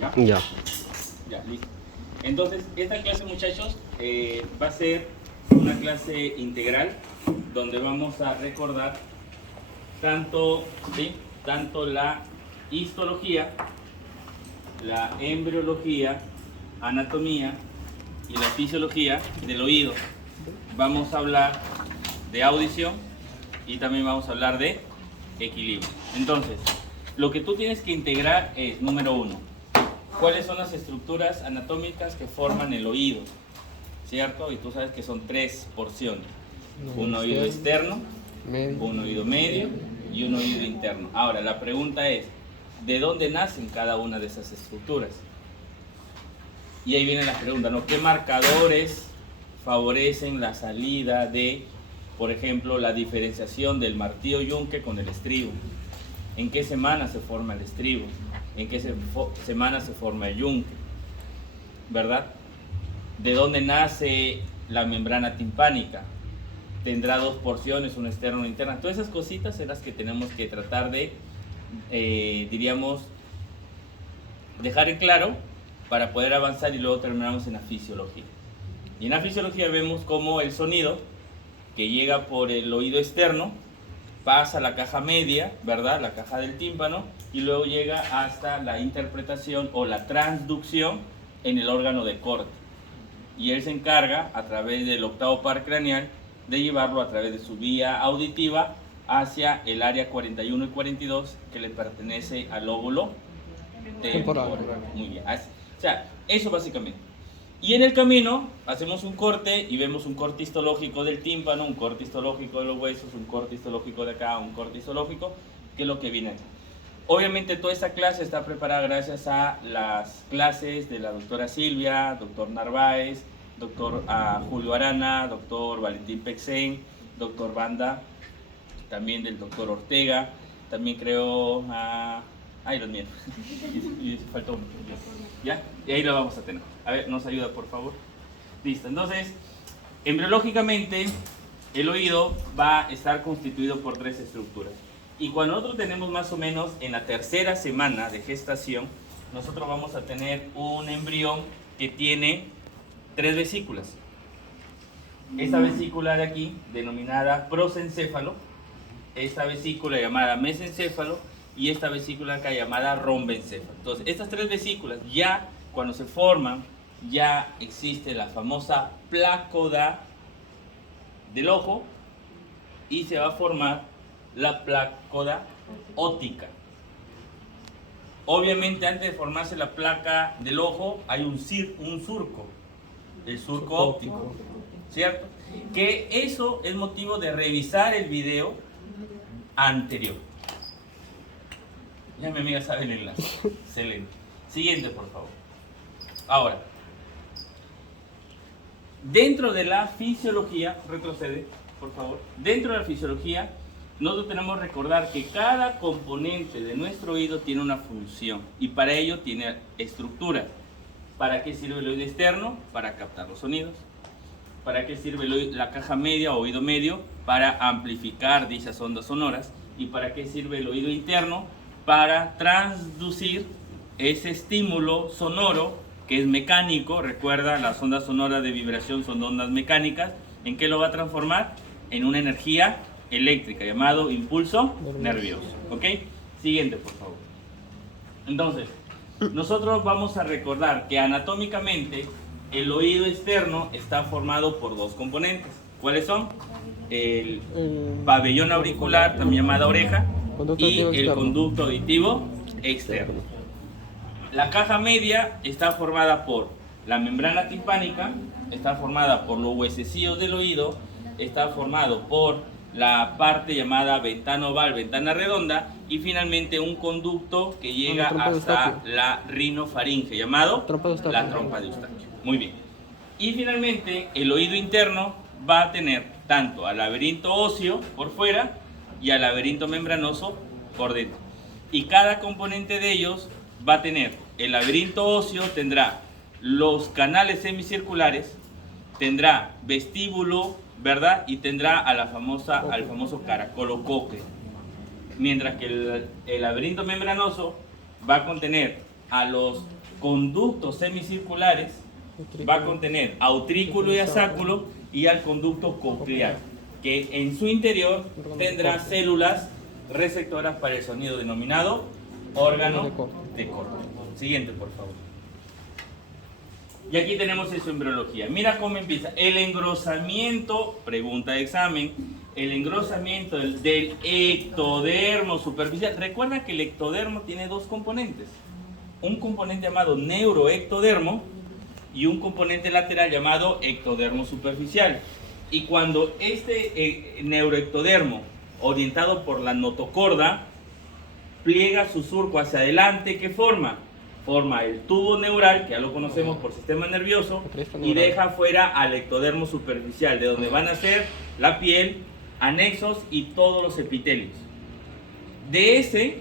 ¿Ya? Ya. Ya, listo. Entonces, esta clase, muchachos, va a ser una clase integral donde vamos a recordar tanto, ¿sí?, tanto la histología, la embriología, anatomía y la fisiología del oído. Vamos a hablar de audición y también vamos a hablar de equilibrio. Entonces, lo que tú tienes que integrar es, número uno, ¿cuáles son las estructuras anatómicas que forman el oído? ¿Cierto? Y tú sabes que son tres porciones. Un oído externo, un oído medio y un oído interno. Ahora, la pregunta es, ¿de dónde nacen cada una de esas estructuras? Y ahí viene la pregunta, ¿no? ¿Qué marcadores favorecen la salida de, por ejemplo, la diferenciación del martillo yunque con el estribo? ¿En qué semana se forma el estribo? ¿En qué semana se forma el yunque? ¿Verdad? ¿De dónde nace la membrana timpánica? Tendrá dos porciones, una externa y una interna. Todas esas cositas son las que tenemos que tratar de, diríamos, dejar en claro para poder avanzar, y luego terminamos en la fisiología. Y en la fisiología vemos cómo el sonido que llega por el oído externo pasa a la caja media, ¿verdad?, la caja del tímpano, y luego llega hasta la interpretación o la transducción en el órgano de corte. Y él se encarga, a través del octavo par craneal, de llevarlo a través de su vía auditiva hacia el área 41 y 42, que le pertenece al lóbulo temporal. Muy bien. O sea, eso básicamente. Y en el camino hacemos un corte y vemos un corte histológico del tímpano, un corte histológico de los huesos, un corte histológico de acá, un corte histológico, que es lo que viene aquí. Obviamente toda esta clase está preparada gracias a las clases de la doctora Silvia, doctor Narváez, doctor Julio Arana, doctor Valentín Pexén, doctor Banda, también del doctor Ortega, también creo a... ay, los míos. Y faltó uno. ¿Ya? Y ahí lo vamos a tener. A ver, nos ayuda, por favor. Listo. Entonces, embriológicamente, el oído va a estar constituido por tres estructuras. Y cuando nosotros tenemos más o menos en la tercera semana de gestación, nosotros vamos a tener un embrión que tiene tres vesículas. Esta vesícula de aquí, denominada prosencéfalo, esta vesícula llamada mesencéfalo, y esta vesícula acá llamada rombencéfalo. Entonces, estas tres vesículas ya cuando se forman, ya existe la famosa plácoda del ojo y se va a formar la plácoda óptica. Obviamente, antes de formarse la placa del ojo hay un surco, el surco óptico, ¿cierto? Que eso es motivo de revisar el video anterior. Ya mi amiga sabe el enlace. Excelente. Siguiente, por favor. Ahora, dentro de la fisiología, retrocede, por favor. Dentro de la fisiología, nosotros tenemos que recordar que cada componente de nuestro oído tiene una función y para ello tiene estructura. ¿Para qué sirve el oído externo? Para captar los sonidos. ¿Para qué sirve la caja media o oído medio? Para amplificar dichas ondas sonoras. ¿Y para qué sirve el oído interno? Para transducir ese estímulo sonoro que es mecánico. Recuerda, las ondas sonoras de vibración son ondas mecánicas. ¿En qué lo va a transformar? En una energía eléctrica, llamado impulso nervioso. ¿Ok? Siguiente, por favor. Entonces, nosotros vamos a recordar que anatómicamente el oído externo está formado por dos componentes. ¿Cuáles son? El pabellón auricular, también llamada oreja, y el conducto auditivo externo. La caja media está formada por la membrana timpánica, está formada por los huesecillos del oído, está formado por la parte llamada ventana oval, ventana redonda, y finalmente un conducto que llega hasta la rinofaringe, llamado la trompa de Eustaquio. Muy bien. Y finalmente el oído interno va a tener tanto al laberinto óseo por fuera y al laberinto membranoso por dentro. Y cada componente de ellos va a tener, el laberinto óseo tendrá los canales semicirculares, tendrá vestíbulo, ¿verdad? Y tendrá al famoso caracol o cócleo. Mientras que el laberinto membranoso va a contener a los conductos semicirculares, va a contener autrículo y asáculo, y al conducto coclear, que en su interior tendrá células receptoras para el sonido denominado órgano de corte. Siguiente, por favor. Y aquí tenemos eso en embriología. Mira cómo empieza. El engrosamiento, pregunta de examen, el engrosamiento del ectodermo superficial. Recuerda que el ectodermo tiene dos componentes. Un componente llamado neuroectodermo y un componente lateral llamado ectodermo superficial. Y cuando este neuroectodermo, orientado por la notocorda, pliega su surco hacia adelante, ¿qué forma? Forma el tubo neural, que ya lo conocemos por sistema nervioso, y deja fuera al ectodermo superficial, de donde van a ser la piel, anexos y todos los epitelios. De ese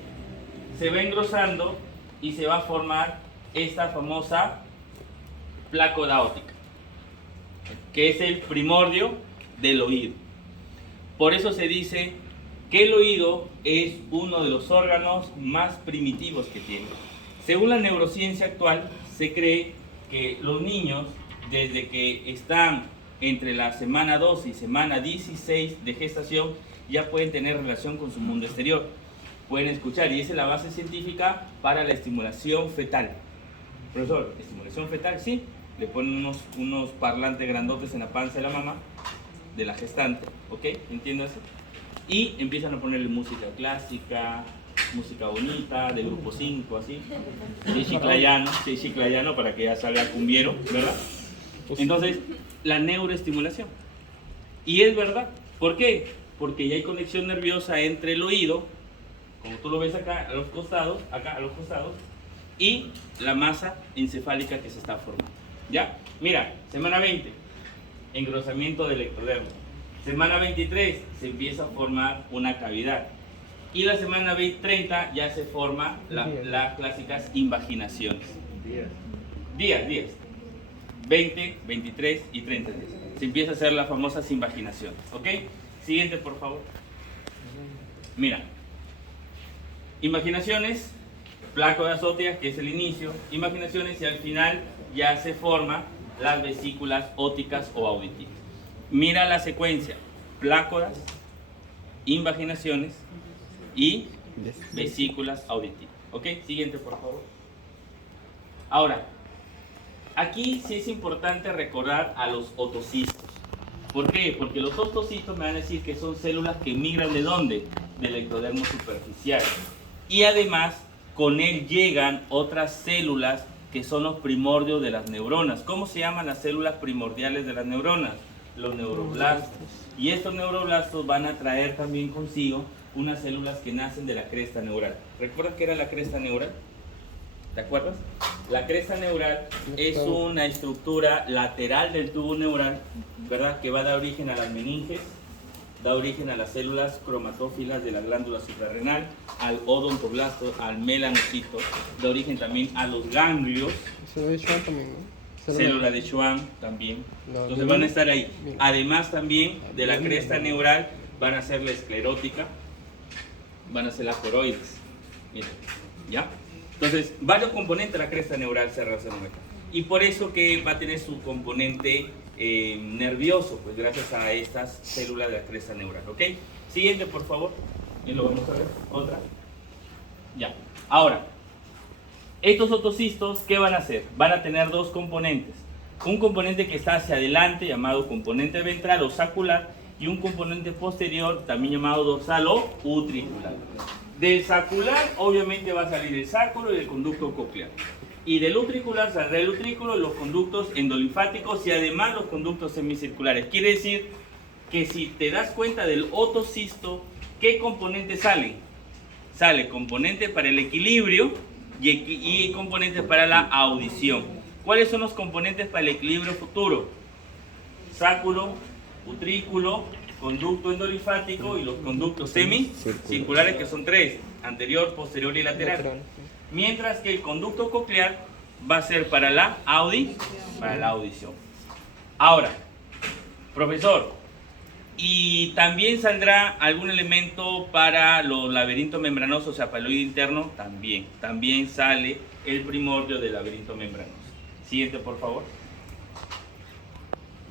se va engrosando y se va a formar esta famosa placa aórtica, que es el primordio del oído. Por eso se dice que el oído es uno de los órganos más primitivos que tiene. Según la neurociencia actual, se cree que los niños, desde que están entre la semana 12 y semana 16 de gestación, ya pueden tener relación con su mundo exterior. Pueden escuchar, y esa es la base científica para la estimulación fetal. Profesor, ¿estimulación fetal? Sí. Le ponen unos parlantes grandotes en la panza de la mamá, de la gestante, ¿ok? ¿Entiendes? Y empiezan a ponerle música clásica, música bonita, de grupo 5, así. Chiclayano, para que ya salga cumbiero, ¿verdad? Entonces, la neuroestimulación. Y es verdad. ¿Por qué? Porque ya hay conexión nerviosa entre el oído, como tú lo ves acá a los costados, y la masa encefálica que se está formando. ¿Ya? Mira, semana 20, engrosamiento del ectodermo. Semana 23 se empieza a formar una cavidad. Y la semana 30 ya se forma las clásicas invaginaciones. Días. 20, 23 y 30 días. Se empieza a hacer las famosas invaginaciones. ¿Ok? Siguiente, por favor. Mira. Imaginaciones, placa aórtica, que es el inicio. Imaginaciones, y al final ya se forman las vesículas ópticas o auditivas. Mira la secuencia: plácodas, invaginaciones y vesículas auditivas. ¿Ok? Siguiente, por favor. Ahora, aquí sí es importante recordar a los otocistos. ¿Por qué? Porque los otocistos me van a decir que son células que migran ¿de dónde? Del ectodermo superficial. Y además, con él llegan otras células que son los primordios de las neuronas. ¿Cómo se llaman las células primordiales de las neuronas? Los neuroblastos. Y estos neuroblastos van a traer también consigo unas células que nacen de la cresta neural. ¿Recuerdas qué era la cresta neural? ¿Te acuerdas? La cresta neural es una estructura lateral del tubo neural, ¿verdad? Que va a dar origen a las meninges, da origen a las células cromatófilas de la glándula suprarrenal, al odontoblasto, al melanocito, da origen también a los ganglios. Célula de Schwann también, ¿no? Célula de Schwann también. Entonces van a estar ahí. Además también de la cresta neural van a ser la esclerótica, van a ser las coroides. Miren, ¿ya? Entonces, varios componentes de la cresta neural se relacionan acá. Y por eso que va a tener su componente nervioso, pues gracias a estas células de la cresta neural, ¿ok? Siguiente, por favor. Y lo vamos a ver. Otra. Ya. Ahora, estos otocistos, ¿qué van a hacer? Van a tener dos componentes. Un componente que está hacia adelante, llamado componente ventral o sacular, y un componente posterior, también llamado dorsal o utricular. Del sacular, obviamente, va a salir el sáculo y el conducto coclear. Y del utricular saldrá el utrículo, los conductos endolinfáticos y además los conductos semicirculares. Quiere decir que si te das cuenta del otocisto, ¿qué componentes salen? Sale componente para el equilibrio y componentes para la audición. ¿Cuáles son los componentes para el equilibrio futuro? Sáculo, utrículo, conducto endolinfático y los conductos semicirculares, que son tres: anterior, posterior y lateral. Mientras que el conducto coclear va a ser para la audición. Ahora, profesor, ¿y también saldrá algún elemento para los laberintos membranosos, o sea, para el oído interno? También sale el primordio del laberinto membranoso. Siguiente, por favor.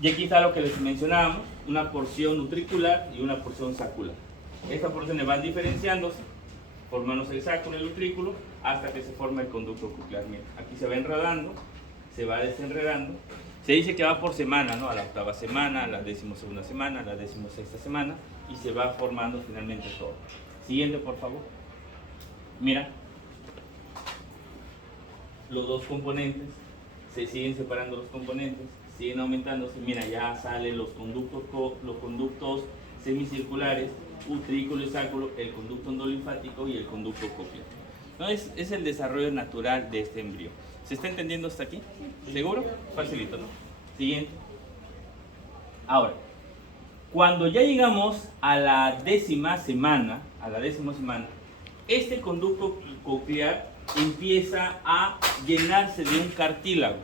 Y aquí está lo que les mencionábamos, una porción utricular y una porción sacular. Estas porciones van diferenciándose, formándose el sáculo y el utrículo, hasta que se forma el conducto coclear. Mira, aquí se va enredando, se va desenredando. Se dice que va por semana, ¿no? A la 8ª semana, a la 12ª semana, a la 16ª semana, y se va formando finalmente todo. Siguiente, por favor. Mira, los dos componentes, se siguen separando los componentes, siguen aumentándose. Mira, ya salen los conductos semicirculares, utrículo y sáculo, el conducto endolinfático y el conducto coclear. ¿No? Es el desarrollo natural de este embrión. ¿Se está entendiendo hasta aquí? ¿Seguro? Facilito, ¿no? Siguiente. Ahora, cuando ya llegamos a la 10ª semana, este conducto coclear empieza a llenarse de un cartílago.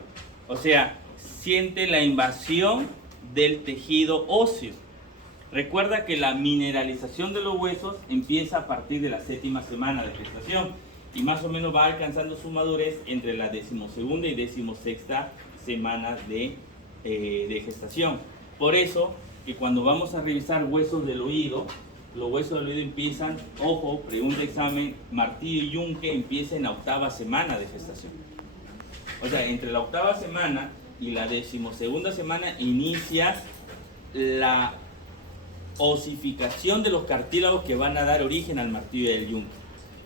O sea, siente la invasión del tejido óseo. Recuerda que la mineralización de los huesos empieza a partir de la 7ª semana de gestación y más o menos va alcanzando su madurez entre la 12ª y 16ª semana de gestación. Por eso que cuando vamos a revisar huesos del oído, los huesos del oído empiezan, ojo, pregunta examen, martillo y yunque empieza en la 8ª semana de gestación. O sea, entre la 8ª semana y la 12ª semana inicia la osificación de los cartílagos que van a dar origen al martillo y al yunque.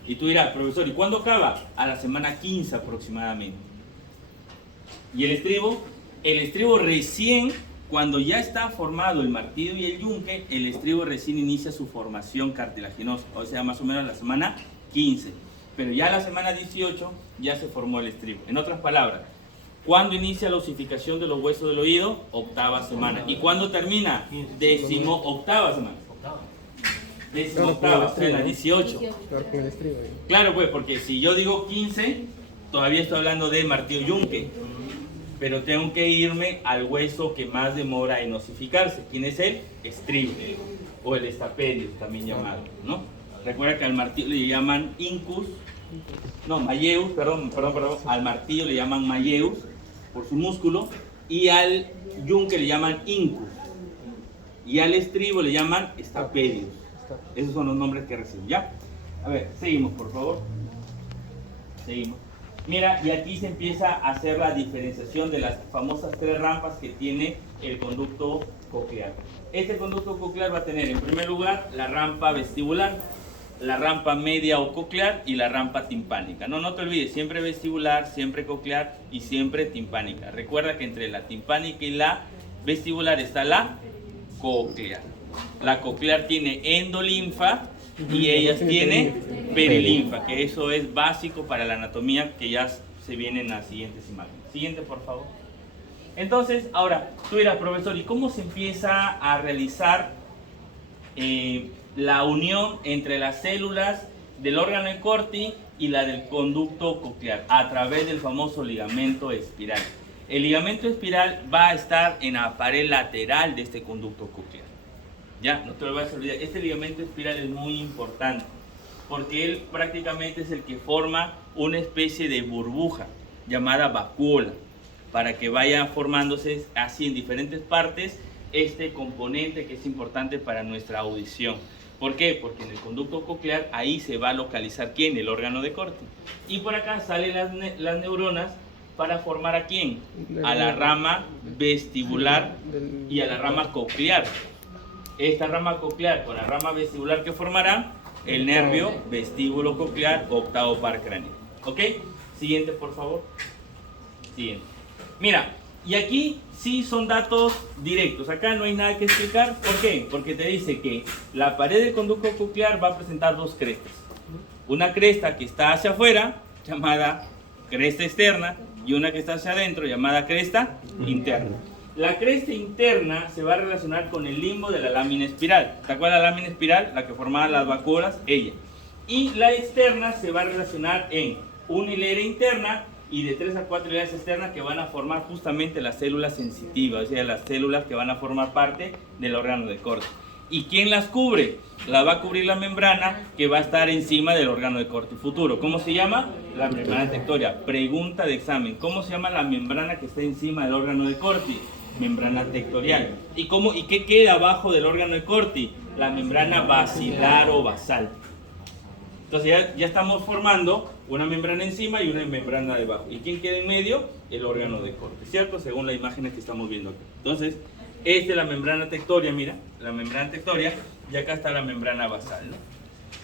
Y tú dirás, profesor, ¿y cuándo acaba? A la semana 15 aproximadamente. ¿Y el estribo? El estribo recién, cuando ya está formado el martillo y el yunque, el estribo recién inicia su formación cartilaginosa, o sea, más o menos a la semana 15. Pero ya a la semana 18 ya se formó el estribo. En otras palabras, ¿cuándo inicia la osificación de los huesos del oído? 8ª semana. ¿Y cuándo termina? 18ª semana. 18ª, o sea, la 18. Claro, pues, porque si yo digo 15, todavía estoy hablando de martillo yunque. Pero tengo que irme al hueso que más demora en osificarse. ¿Quién es el estribo? O el estapedius, también llamado, ¿no? Recuerda que al martillo le llaman incus, no, mayeus, perdón, al martillo le llaman mayeus por su músculo, y al yunque le llaman incus, y al estribo le llaman estapedius. Esos son los nombres que reciben, ¿ya? A ver, seguimos, por favor. Seguimos. Mira, y aquí se empieza a hacer la diferenciación de las famosas 3 rampas que tiene el conducto coclear. Este conducto coclear va a tener, en primer lugar, la rampa vestibular, la rampa media o coclear y la rampa timpánica. No te olvides, siempre vestibular, siempre coclear y siempre timpánica. Recuerda que entre la timpánica y la vestibular está la coclear. La coclear tiene endolinfa y ellas tienen perilinfa, que eso es básico para la anatomía, que ya se vienen en las siguientes imágenes. Siguiente, por favor. Entonces, ahora, tú dirás, profesor, ¿y cómo se empieza a realizar la unión entre las células del órgano de Corti y la del conducto coclear? A través del famoso ligamento espiral. El ligamento espiral va a estar en la pared lateral de este conducto coclear. Ya, no te lo vayas a olvidar. Este ligamento espiral es muy importante porque él prácticamente es el que forma una especie de burbuja llamada vacuola, para que vaya formándose así en diferentes partes este componente que es importante para nuestra audición. ¿Por qué? Porque en el conducto coclear ahí se va a localizar ¿quién? El órgano de Corti. Y por acá salen las neuronas para formar ¿a quién? A la rama vestibular y a la rama coclear. Esta rama coclear con la rama vestibular que formará el nervio vestíbulo coclear octavo par craneal. ¿Ok? Siguiente, por favor. Siguiente. Mira, y aquí sí son datos directos. Acá no hay nada que explicar. ¿Por qué? Porque te dice que la pared del conducto coclear va a presentar 2 crestas. Una cresta que está hacia afuera, llamada cresta externa, y una que está hacia adentro, llamada cresta interna. La cresta interna se va a relacionar con el limbo de la lámina espiral. ¿Te acuerdas la lámina espiral? La que formaba las vacuolas, ella. Y la externa se va a relacionar en una hilera interna y de 3 a 4 hileras externas que van a formar justamente las células sensitivas, o sea, las células que van a formar parte del órgano de Corti. ¿Y quién las cubre? La va a cubrir la membrana que va a estar encima del órgano de corte futuro. ¿Cómo se llama? La membrana tectoria. Pregunta de examen. ¿Cómo se llama la membrana que está encima del órgano de Corti? Membrana tectorial. ¿Y qué queda abajo del órgano de Corti? La membrana basilar o basal. Entonces ya estamos formando una membrana encima y una membrana debajo. ¿Y quién queda en medio? El órgano de Corti, ¿cierto? Según la imagen que estamos viendo aquí. Entonces, esta es la membrana tectoria, mira, la membrana tectoria, y acá está la membrana basal, ¿no?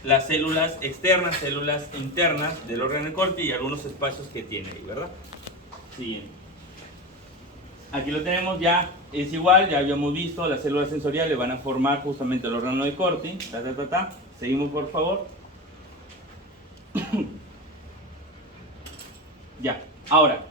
Las células externas, células internas del órgano de Corti y algunos espacios que tiene ahí, ¿verdad? Siguiente. Aquí lo tenemos, ya es igual, ya habíamos visto, las células sensoriales van a formar justamente el órgano de Corti. Seguimos, por favor. Ya, ahora,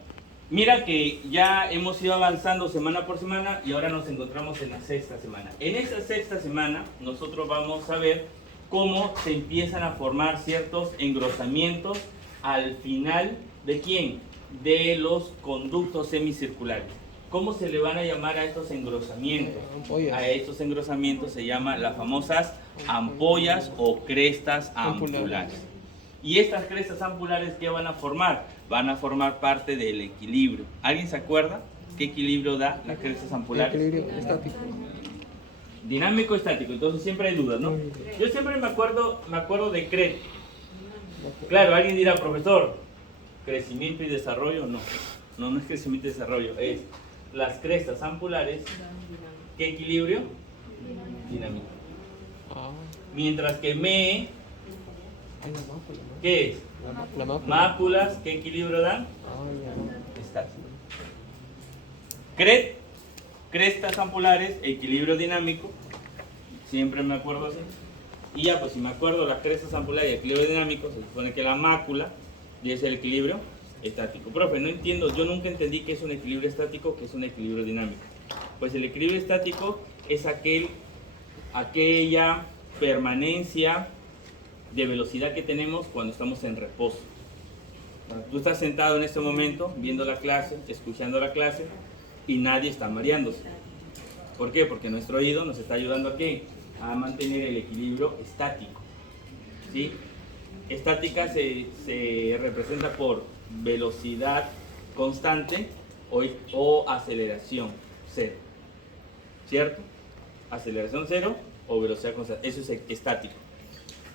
mira que ya hemos ido avanzando semana por semana y ahora nos encontramos en la sexta semana. En esta sexta semana nosotros vamos a ver cómo se empiezan a formar ciertos engrosamientos al final ¿de quién? De los conductos semicirculares. ¿Cómo se le van a llamar a estos engrosamientos? A estos engrosamientos se llaman las famosas ampollas o crestas ampulares. ¿Y estas crestas ampulares qué van a formar? Van a formar parte del equilibrio. ¿Alguien se acuerda qué equilibrio da las crestas ampulares? Equilibrio estático. Dinámico estático, entonces siempre hay dudas, ¿no? Yo siempre me acuerdo de CRE. Claro, alguien dirá, profesor, crecimiento y desarrollo, no. No es crecimiento y desarrollo, es las crestas ampulares. ¿Qué equilibrio? Dinámico. Mientras que ME, ¿qué es? Máculas, ¿qué equilibrio dan? Estático. CRE, crestas ampulares, equilibrio dinámico. Siempre me acuerdo así. Y ya, pues si me acuerdo las crestas ampulares y equilibrio dinámico, se supone que la mácula es el equilibrio estático. Profe, no entiendo, yo nunca entendí qué es un equilibrio estático, qué es un equilibrio dinámico. Pues el equilibrio estático es aquella permanencia de velocidad que tenemos cuando estamos en reposo. Tú estás sentado en este momento viendo la clase, escuchando la clase y nadie está mareándose. ¿Por qué? Porque nuestro oído nos está ayudando ¿a qué? A mantener el equilibrio estático. ¿Sí? Estática se representa por velocidad constante o aceleración cero. ¿Cierto? Aceleración cero o velocidad constante. Eso es estático.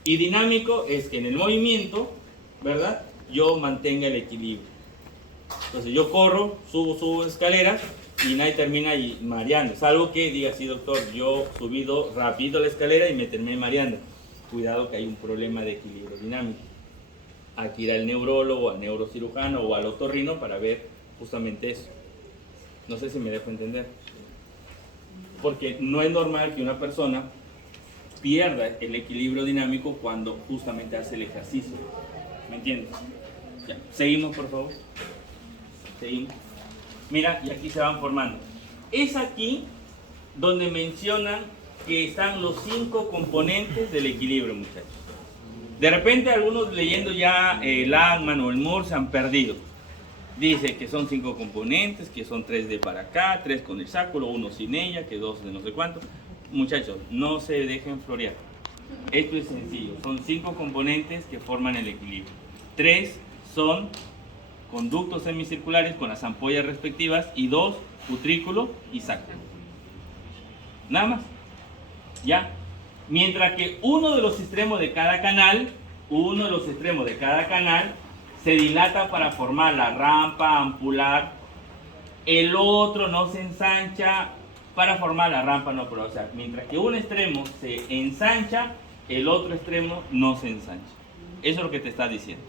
Y dinámico es que en el movimiento, ¿verdad? Yo mantenga el equilibrio. Entonces yo corro, subo escaleras y nadie termina ahí mareando. Salvo que diga, sí doctor, yo he subido rápido la escalera y me terminé mareando. Cuidado que hay un problema de equilibrio dinámico. Hay que ir al neurólogo, al neurocirujano o al otorrino para ver justamente eso. No sé si me dejo entender. Porque no es normal que una persona pierda el equilibrio dinámico cuando justamente hace el ejercicio. ¿Me entiendes? Ya. Seguimos, por favor. Seguimos. Mira, y aquí se van formando. Es aquí donde mencionan que están los 5 componentes del equilibrio, muchachos. De repente algunos leyendo ya el Langman o el Moore se han perdido. Dice que son 5 componentes, que son 3 de para acá, 3 con el sacro, 1 sin ella, que 2 de no sé cuánto. Muchachos, no se dejen florear. Esto es sencillo. Son 5 componentes que forman el equilibrio. 3 son conductos semicirculares con las ampollas respectivas y 2 utrículo y sacro. Nada más. ¿Ya? Mientras que uno de los extremos de cada canal se dilata para formar la rampa ampular, el otro no se ensancha para formar la rampa no amppular. O sea, mientras que un extremo se ensancha, el otro extremo no se ensancha. Eso es lo que te está diciendo.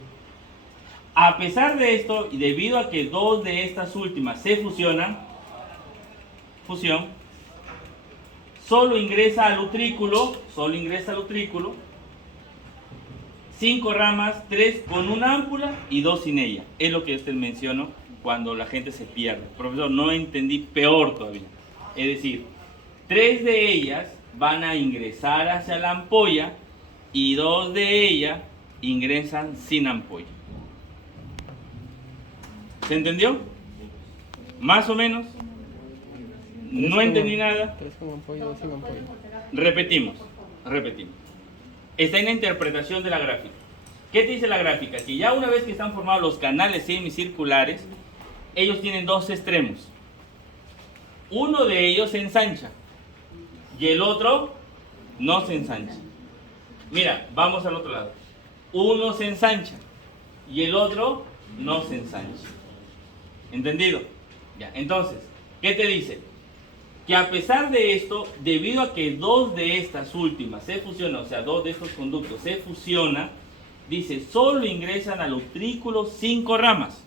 A pesar de esto, y debido a que 2 de estas últimas se fusionan, solo ingresa al utrículo, 5 ramas, 3 con una ámpula y 2 sin ella. Es lo que yo te menciono cuando la gente se pierde. Profesor, no entendí, peor todavía. Es decir, 3 de ellas van a ingresar hacia la ampolla y 2 de ellas ingresan sin ampolla. ¿Se entendió? ¿Más o menos? No entendí nada. 3 con ampolla, 2 sin ampolla. Repetimos. Está en la interpretación de la gráfica. ¿Qué te dice la gráfica? Que ya una vez que están formados los canales semicirculares, ellos tienen dos extremos. Uno de ellos se ensancha y el otro no se ensancha. Mira, vamos al otro lado. Uno se ensancha y el otro no se ensancha. ¿Entendido? Ya, entonces, ¿qué te dice? Que a pesar de esto, debido a que dos de estas últimas se fusionan, o sea, dos de estos conductos se fusionan, dice, solo ingresan al utrículo 5 ramas.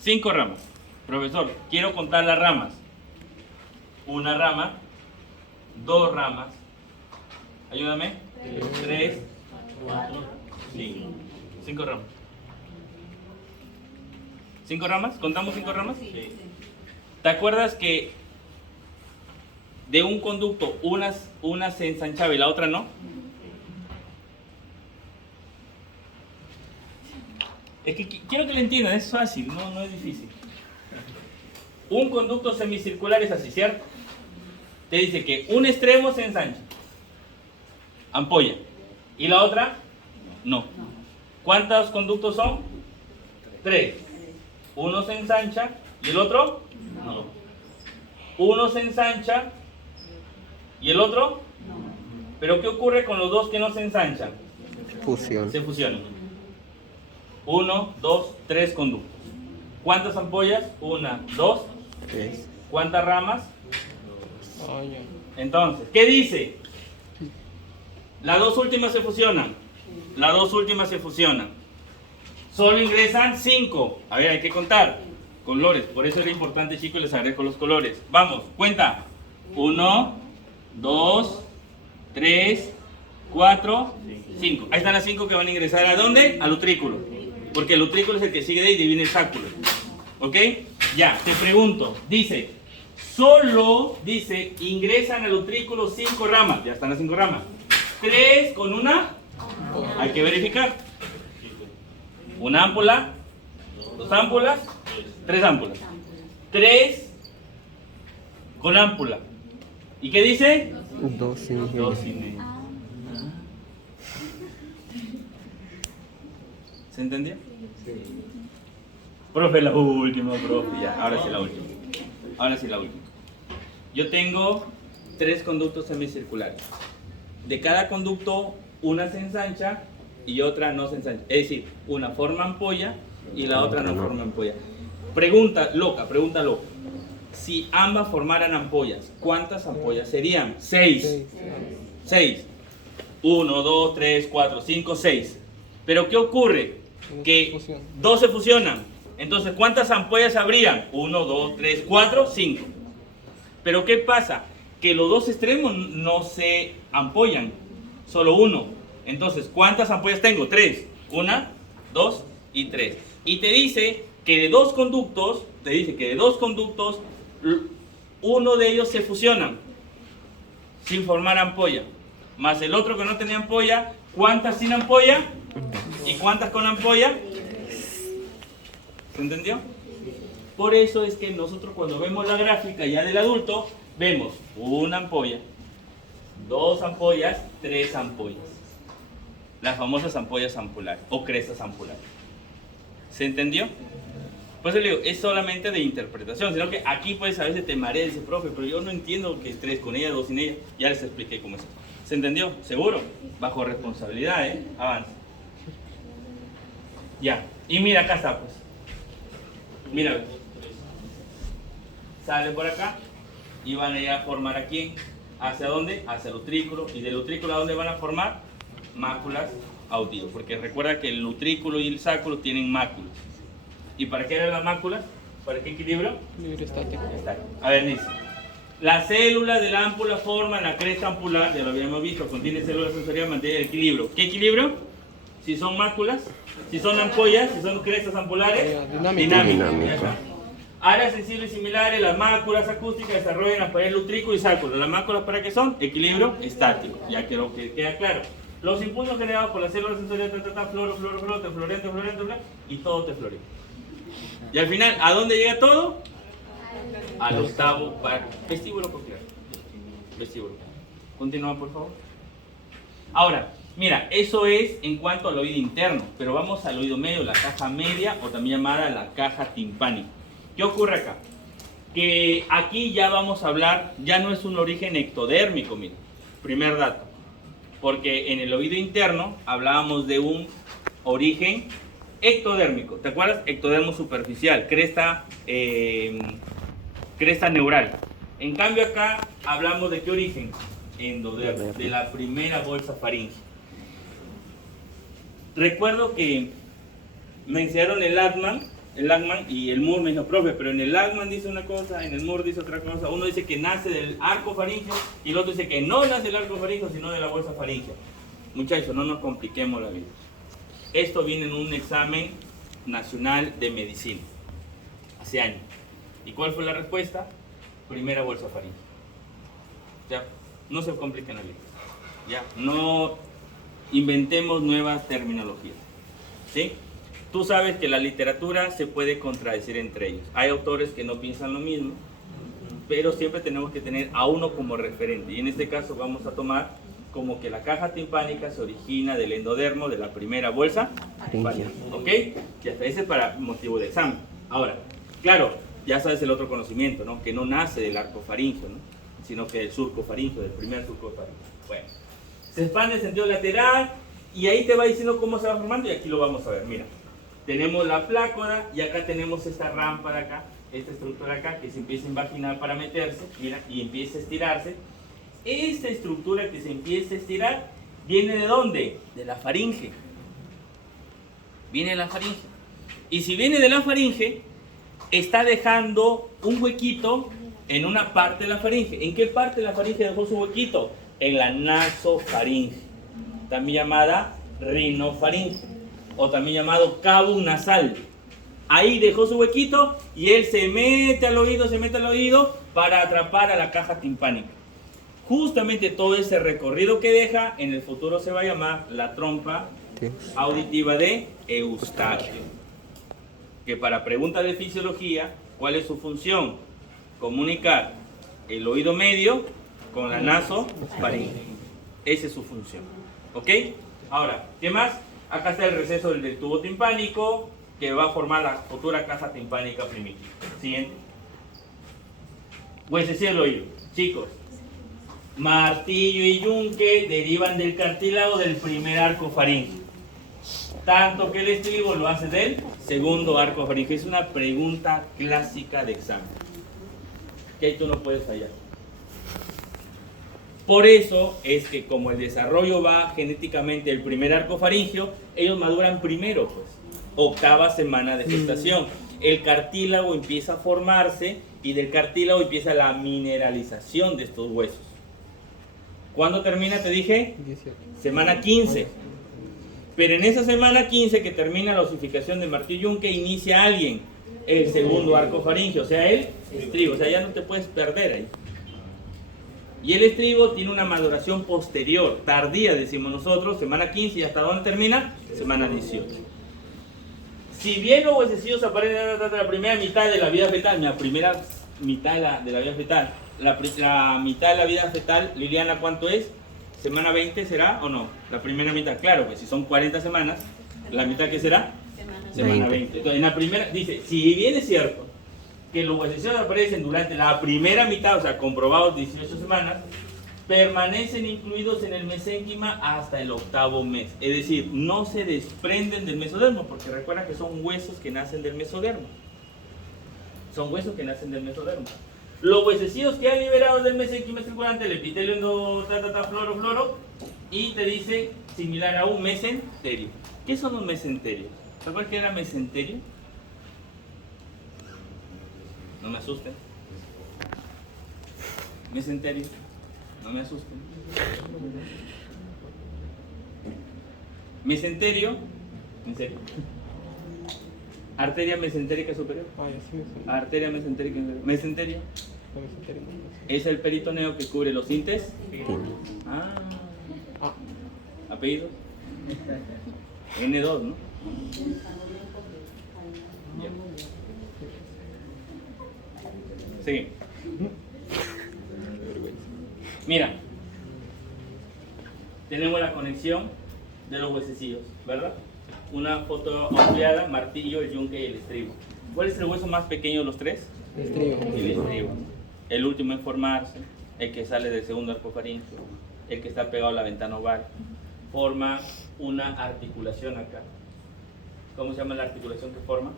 5 ramas. Profesor, quiero contar las ramas. Una rama, 2 ramas. Ayúdame. 3, 4, 5. 5 ramas. ¿5 ramas? ¿Contamos 5 ramas? Sí. ¿Te acuerdas que de un conducto una se ensanchaba y la otra no? Es que quiero que lo entiendan, es fácil, no es difícil. Un conducto semicircular es así, ¿cierto? Te dice que un extremo se ensancha, ampolla, y la otra no. ¿Cuántos conductos son? 3. Uno se ensancha y el otro no. Uno se ensancha y el otro no. Pero ¿qué ocurre con los dos que no se ensanchan? Fusión. Se fusionan. 1, 2, 3 conductos. ¿Cuántas ampollas? 1, 2, 3. ¿Cuántas ramas? Oh, ya. Entonces, ¿qué dice? Las dos últimas se fusionan. Las dos últimas se fusionan. Solo ingresan 5. A ver, hay que contar. Colores. Por eso era importante, chicos, les agrego los colores. Vamos, cuenta. 1, 2, 3, 4, 5. Ahí están las 5 que van a ingresar. ¿A dónde? Al utrículo. Porque el utrículo es el que sigue de ahí y viene el sáculo. ¿Ok? Ya, te pregunto. Dice, solo, dice, ingresan al utrículo 5 ramas. Ya están las 5 ramas. 3 con una. Hay que verificar. Una ámpula, 2 ámpulas, 3 ámpulas. 3 con ámpula. ¿Y qué dice? 2 y medio. 2 y medio. ¿Se entendió? Sí. Profe, la última, profe. Ya, ahora sí la última. Ahora sí la última. Yo tengo 3 conductos semicirculares. De cada conducto, una se ensancha y otra no se ensancha. Es decir, una forma ampolla y la otra no forma ampolla. Pregunta loca. Si ambas formaran ampollas, ¿cuántas ampollas serían? 6. 6. 1, 2, 3, 4, 5, 6. Pero ¿qué ocurre? Que 2 se fusionan. Entonces, ¿cuántas ampollas habrían? 1, 2, 3, 4, 5. Pero ¿qué pasa? Que los dos extremos no se ampollan, solo uno. Entonces, ¿cuántas ampollas tengo? 3. 1, 2 y 3. Y te dice que de dos conductos, uno de ellos se fusionan sin formar ampolla. Más el otro que no tenía ampolla, ¿cuántas sin ampolla? ¿Y cuántas con ampolla? ¿Se entendió? Por eso es que nosotros cuando vemos la gráfica ya del adulto, vemos una ampolla, 2 ampollas, 3 ampollas. Las famosas ampollas ampulares o crestas ampulares. ¿Se entendió? Pues le digo, es solamente de interpretación, sino que aquí pues a veces te mareas, dice, profe, pero yo no entiendo que 3 con ella, 2 sin ella. Ya les expliqué cómo es. ¿Se entendió? ¿Seguro? Bajo responsabilidad, Avanza. Ya. Y mira, acá está pues. Mira, sale por acá y van a ir a formar aquí. ¿Hacia dónde? Hacia el utrículo. ¿Y del utrículo a dónde van a formar? Máculas auditivas. Porque recuerda que el utrículo y el sáculo tienen máculas. ¿Y para qué eran las máculas? ¿Para qué equilibrio? Equilibrio estático. A ver, dice. Las células de la ámpula forman la cresta ampular, ya lo habíamos visto, contiene células sensoriales, mantiene el equilibrio. ¿Qué equilibrio? Si son máculas, si son ampollas, si son crestas ampulares, dinámica. Áreas sensibles similares, las máculas acústicas desarrollan las paredes utrículo y sáculo. ¿Las máculas para qué son? Equilibrio estático. Ya quiero que quede claro. Los impulsos generados por las células sensoriales, floro, teflorento, y todo teflorito. Y al final, ¿a dónde llega todo? al octavo vestíbulo coclear. Vestíbulo. Continúa, por favor. Ahora, mira, eso es en cuanto al oído interno, pero vamos al oído medio, la caja media o también llamada la caja timpánica. ¿Qué ocurre acá? Que aquí ya vamos a hablar, ya no es un origen ectodérmico, mira, primer dato, porque en el oído interno hablábamos de un origen ectodérmico, ¿te acuerdas? Ectodermo superficial, cresta neural. En cambio acá hablamos de qué origen, endodermo, de la primera bolsa faríngea. Recuerdo que me enseñaron el Lachman y el Moore me dijo, profe, pero en el Lachman dice una cosa, en el Moore dice otra cosa. Uno dice que nace del arco faríngeo y el otro dice que no nace del arco faríngeo, sino de la bolsa faríngea. Muchachos, no nos compliquemos la vida. Esto viene en un examen nacional de medicina, hace años. ¿Y cuál fue la respuesta? Primera bolsa faríngea. Ya, no se compliquen la vida. Ya, no inventemos nuevas terminologías. ¿Sí? Tú sabes que la literatura se puede contradecir entre ellos. Hay autores que no piensan lo mismo, pero siempre tenemos que tener a uno como referente. Y en este caso vamos a tomar como que la caja timpánica se origina del endodermo de la primera bolsa faríngea. ¿Ok? Ya está, ese es para motivo de examen. Ahora, claro, ya sabes el otro conocimiento, ¿no? Que no nace del arco faríngeo, ¿no? Sino que del surco faríngeo, del primer surco faríngeo. Bueno, se expande en sentido lateral y ahí te va diciendo cómo se va formando y aquí lo vamos a ver. Mira, tenemos la plácoda y acá tenemos esta rampa de acá, esta estructura acá que se empieza a invaginar para meterse, mira, y empieza a estirarse. Esta estructura que se empieza a estirar viene ¿de dónde? De la faringe. Viene de la faringe. Y si viene de la faringe, está dejando un huequito en una parte de la faringe. ¿En qué parte de la faringe dejó su huequito? En la nasofaringe, también llamada rinofaringe, o también llamado cabo nasal. Ahí dejó su huequito y él se mete al oído para atrapar a la caja timpánica. Justamente todo ese recorrido que deja, en el futuro se va a llamar la trompa auditiva de Eustaquio. Que para preguntas de fisiología, ¿cuál es su función? Comunicar el oído medio con la nasofaringe. Esa es su función. ¿Ok? Ahora, ¿qué más? Acá está el receso del tubo timpánico que va a formar la futura caja timpánica primitiva. Siguiente. Huesecillo del oído. Chicos, martillo y yunque derivan del cartílago del primer arco faríngeo. Tanto que el estribo lo hace del segundo arco faríngeo. Es una pregunta clásica de examen, que ahí tú no puedes fallar. Por eso es que como el desarrollo va genéticamente del primer arco faríngeo, ellos maduran primero, pues, octava semana de gestación. El cartílago empieza a formarse y del cartílago empieza la mineralización de estos huesos. ¿Cuándo termina? Te dije, semana 15. Pero en esa semana 15 que termina la osificación del martillo yunque, inicia alguien, el segundo arco faríngeo, o sea, el estribo. O sea, ya no te puedes perder ahí. Y el estribo tiene una maduración posterior, tardía, decimos nosotros, semana 15, y ¿hasta dónde termina? Semana 18. Si bien los huesecillos aparecen en la primera mitad de la vida fetal, la primera mitad de la vida fetal, la mitad de la vida fetal, Liliana, ¿cuánto es? ¿Semana 20 será o no? La primera mitad, claro, pues si son 40 semanas, ¿la mitad qué será? Semana 20. Entonces, en la primera, dice, si bien es cierto que los huesecillos aparecen durante la primera mitad, o sea, comprobados 18 semanas, permanecen incluidos en el mesénquima hasta el octavo mes. Es decir, no se desprenden del mesodermo, porque recuerda que son huesos que nacen del mesodermo. Son huesos que nacen del mesodermo. Los huesecillos que han liberado del mesénquima circulante, el epitelio floro, y te dice similar a un mesenterio. ¿Qué son los mesenterios? ¿Sabes qué era mesenterio? No me asusten. Mesenterio. No me asusten. Mesenterio. ¿En serio? Arteria mesentérica superior. Arteria mesentérica inferior. Mesenterio. Es el peritoneo que cubre los intestinos. Apellidos. N2, ¿no? Ya. Sí. Mira, tenemos la conexión de los huesecillos, ¿verdad? Una foto ampliada, martillo, el yunque y el estribo. ¿Cuál es el hueso más pequeño de los tres? Estribo. El estribo. El último en formarse, el que sale del segundo arco faríngeo, el que está pegado a la ventana oval, forma una articulación acá. ¿Cómo se llama la articulación que forma?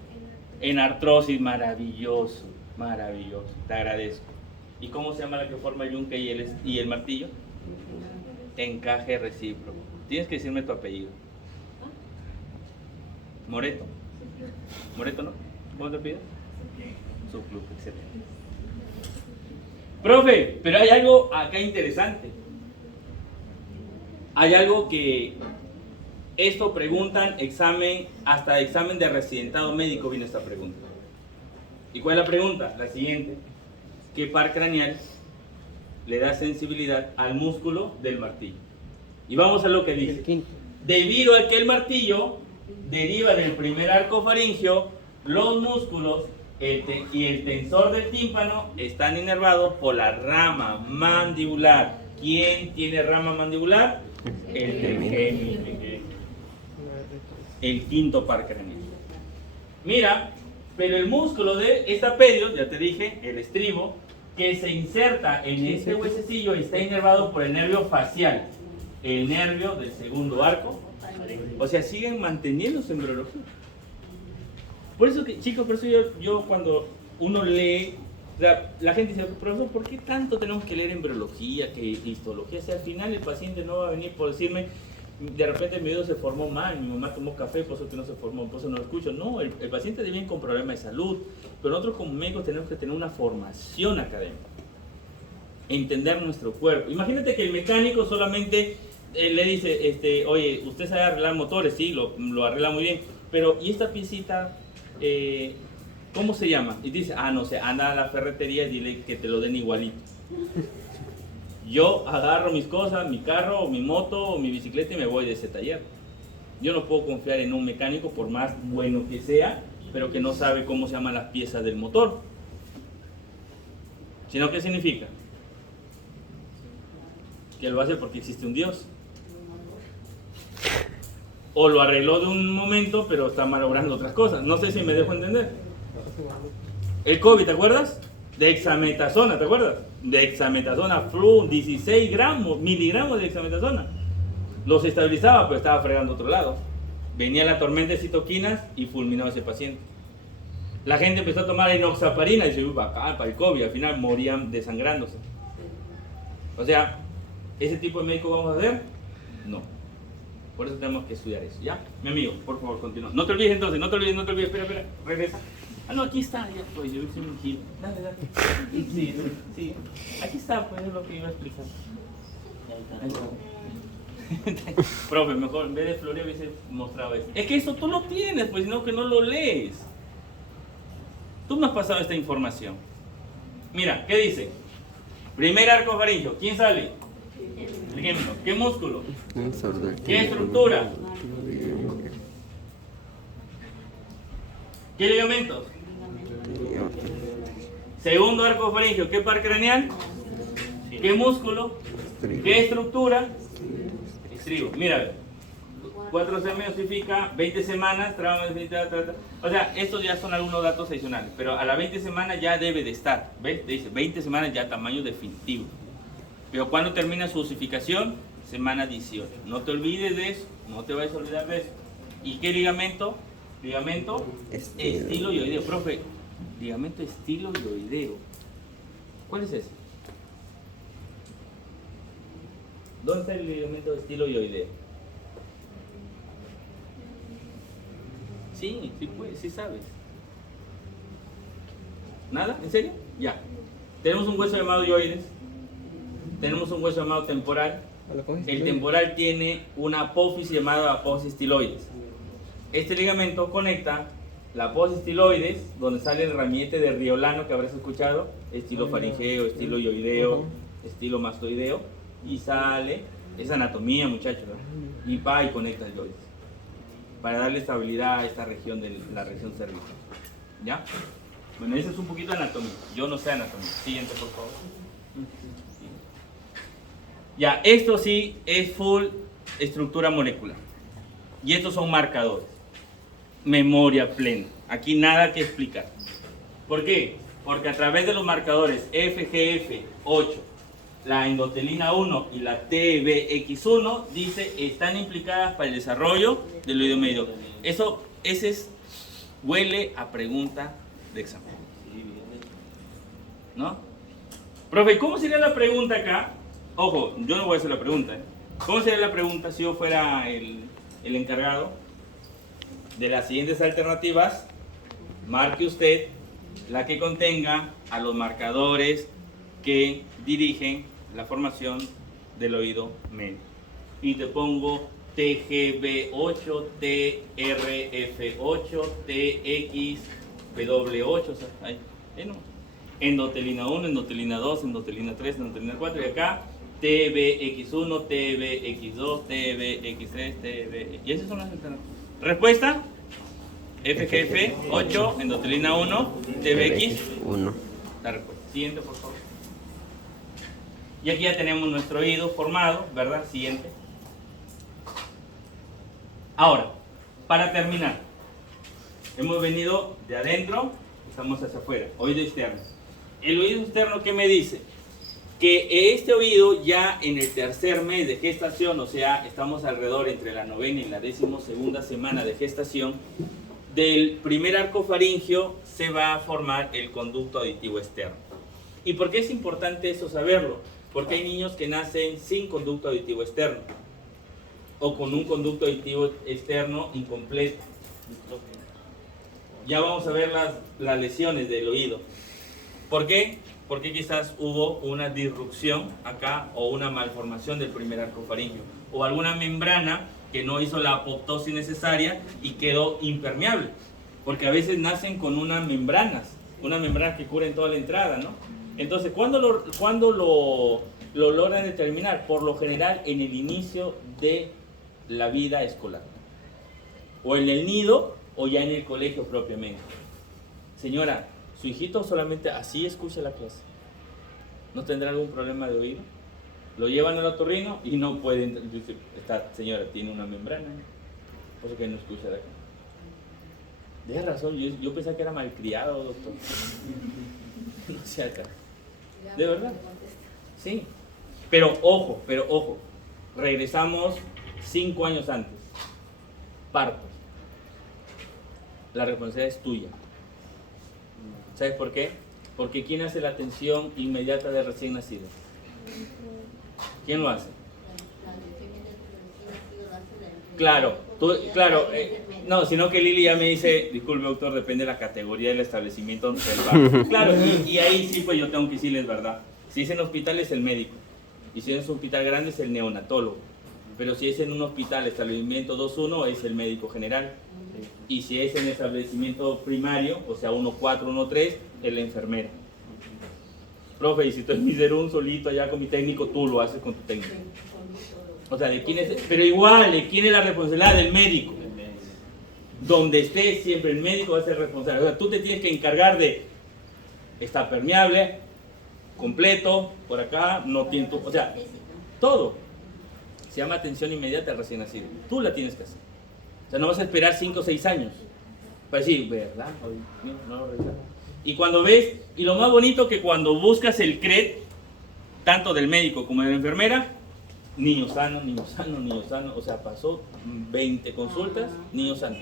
Enartrosis, maravilloso, maravilloso, te agradezco. ¿Y cómo se llama la que forma el yunque y el martillo? Encaje recíproco. Tienes que decirme tu apellido. Moreto. Moreto, ¿no? ¿Cómo te pides? Su club, excelente. Profe, pero hay algo acá interesante. Hay algo que esto preguntan examen, hasta examen de residentado médico vino esta pregunta. ¿Y cuál es la pregunta? La siguiente. ¿Qué par craneal le da sensibilidad al músculo del martillo? Y vamos a lo que dice. El quinto. Debido a que el martillo deriva del primer arco faríngeo, los músculos y el tensor del tímpano están inervados por la rama mandibular. ¿Quién tiene rama mandibular? El trigémino. El quinto par craneal. Mira, pero el músculo de estapedio, ya te dije, el estribo, que se inserta en este huesecillo está inervado por el nervio facial, el nervio del segundo arco. O sea, siguen manteniéndose en embriología. Por eso que, chicos, por eso yo cuando uno lee, la gente dice, profesor, ¿por qué tanto tenemos que leer embriología, que histología? O sea, al final el paciente no va a venir por decirme, de repente mi dedo se formó mal, mi mamá tomó café, por eso que no se formó, por eso no lo escucho. No, el paciente viene con problemas de salud, pero nosotros como médicos tenemos que tener una formación académica, entender nuestro cuerpo. Imagínate que el mecánico solamente le dice, oye, usted sabe arreglar motores, sí, lo arregla muy bien, pero ¿y esta piecita, cómo se llama? Y dice, no sé, anda a la ferretería y dile que te lo den igualito. Yo agarro mis cosas, mi carro, o mi moto, o mi bicicleta y me voy de ese taller. Yo no puedo confiar en un mecánico, por más bueno que sea, pero que no sabe cómo se llaman las piezas del motor. Sino, ¿qué significa? Que lo hace porque existe un Dios. O lo arregló de un momento, pero está malogrando otras cosas. No sé si me dejo entender. El COVID, ¿te acuerdas? Dexametasona, ¿te acuerdas? Dexametasona, flu, 16 miligramos de dexametasona. Los estabilizaba, pero estaba fregando a otro lado. Venía la tormenta de citoquinas y fulminó a ese paciente. La gente empezó a tomar enoxaparina y se iba acá para el COVID. Al final morían desangrándose. O sea, ¿ese tipo de médico vamos a hacer? No. Por eso tenemos que estudiar eso, ¿ya? Mi amigo, por favor, continúa. No te olvides entonces, no te olvides, espera, regresa. No, aquí está, ya, pues yo hice un giro. Dale. Sí. Aquí está, pues es lo que iba a explicar. Profe, mejor en vez de florear hubiese mostrado esto. Es que eso tú lo tienes, pues, sino que no lo lees. Tú me has pasado esta información. Mira, ¿qué dice? Primer arco faríngeo, ¿quién sale? Ejemplo, ¿qué músculo? ¿Qué estructura? ¿Qué ligamentos? Segundo arco faríngeo, ¿qué par craneal? ¿Qué músculo? ¿Qué estructura? Estribo. Mira, 4 semanas significa 20 semanas, o sea, estos ya son algunos datos adicionales, pero a las 20 semanas ya debe de estar, ¿ves? Te dice 20 semanas ya tamaño definitivo. Pero ¿cuándo termina su osificación? Semana 18. No te olvides de eso, no te vayas a olvidar de eso. ¿Y qué ligamento? Ligamento estiloioideo. Profe, ligamento estiloioideo. ¿Cuál es ese? ¿Dónde está el ligamento estiloioideo? Sí, puedes, sí sabes. ¿Nada? ¿En serio? Ya. Tenemos un hueso llamado ioides. Tenemos un hueso llamado temporal. El temporal tiene una apófisis llamada apófisis estiloides. Este ligamento conecta la apófisis estiloides, donde sale el ramillete de Riolano que habrás escuchado, estilo faringeo, estilo ioideo, estilo mastoideo, y sale, es anatomía, muchachos, ¿no? Y va y conecta el ioides para darle estabilidad a esta región de la región cervical. ¿Ya? Bueno, eso es un poquito de anatomía. Yo no sé anatomía. Siguiente, por favor. Ya, esto sí es full estructura molecular. Y estos son marcadores. Memoria plena. Aquí nada que explicar. ¿Por qué? Porque a través de los marcadores FGF8, la endotelina 1 y la TBX1, dice, están implicadas para el desarrollo del oído medio. Ese huele a pregunta de examen. ¿No? Profe, ¿cómo sería la pregunta acá? Ojo, yo no voy a hacer la pregunta. ¿Cómo sería la pregunta si yo fuera el encargado? De las siguientes alternativas, marque usted la que contenga a los marcadores que dirigen la formación del oído medio. Y te pongo TGB8, TRF8, TXW8, o sea, ahí no. Endotelina 1, endotelina 2, endotelina 3, endotelina 4, y acá TBX1, TBX2, TBX3, TBX. Y esas son las alternativas. Respuesta: FGF8, endotelina 1, TBX 1. La respuesta. Siguiente, por favor. Y aquí ya tenemos nuestro oído formado, ¿verdad? Siguiente. Ahora, para terminar, hemos venido de adentro, estamos hacia afuera, oído externo. El oído externo, ¿qué me dice? Que este oído ya en el tercer mes de gestación, o sea, estamos alrededor entre la 9ª y la 12ª semana de gestación, del primer arco faríngeo se va a formar el conducto auditivo externo. ¿Y por qué es importante eso saberlo? Porque hay niños que nacen sin conducto auditivo externo o con un conducto auditivo externo incompleto. Ya vamos a ver las lesiones del oído. ¿Por qué? Porque quizás hubo una disrupción acá o una malformación del primer arco faríngeo o alguna membrana que no hizo la apoptosis necesaria y quedó impermeable, porque a veces nacen con una membrana que cubren toda la entrada, ¿no? Entonces, ¿cuándo lo logran determinar? Por lo general en el inicio de la vida escolar, o en el nido o ya en el colegio propiamente. Señora, su hijito solamente así escucha la clase. ¿No tendrá algún problema de oído? Lo llevan al otorrino y no pueden. Dice, esta señora tiene una membrana, por eso que no escucha de acá. De razón, yo pensaba que era malcriado, doctor. No sé acá. ¿De verdad? Sí. Pero ojo. Regresamos 5 años antes. Parto. La responsabilidad es tuya. ¿Sabes por qué? Porque ¿quién hace la atención inmediata de recién nacido? ¿Quién lo hace? Claro, no, sino que Lili ya me dice, disculpe doctor, depende de la categoría del establecimiento del bar. Claro, y ahí sí pues yo tengo que decirles verdad. Si es en hospital es el médico, y si es un hospital grande es el neonatólogo. Pero si es en un hospital, establecimiento 2-1, es el médico general. Y si es en establecimiento primario, o sea 1-4, 1-3, es la enfermera. Profe, y si tú eres un solito allá con mi técnico, tú lo haces con tu técnico. O sea, ¿de quién es? Pero igual, ¿de quién es la responsabilidad? Del médico. Donde esté siempre el médico va a ser responsable. O sea, tú te tienes que encargar de, está permeable, completo, por acá, no tiene, o sea, todo. Se llama atención inmediata al recién nacido. Tú la tienes que hacer. O sea, no vas a esperar 5 o 6 años para decir, ¿verdad? No, y cuando ves, y lo más bonito que cuando buscas el CRED, tanto del médico como de la enfermera, niño sano, o sea, pasó 20 consultas, niño sano.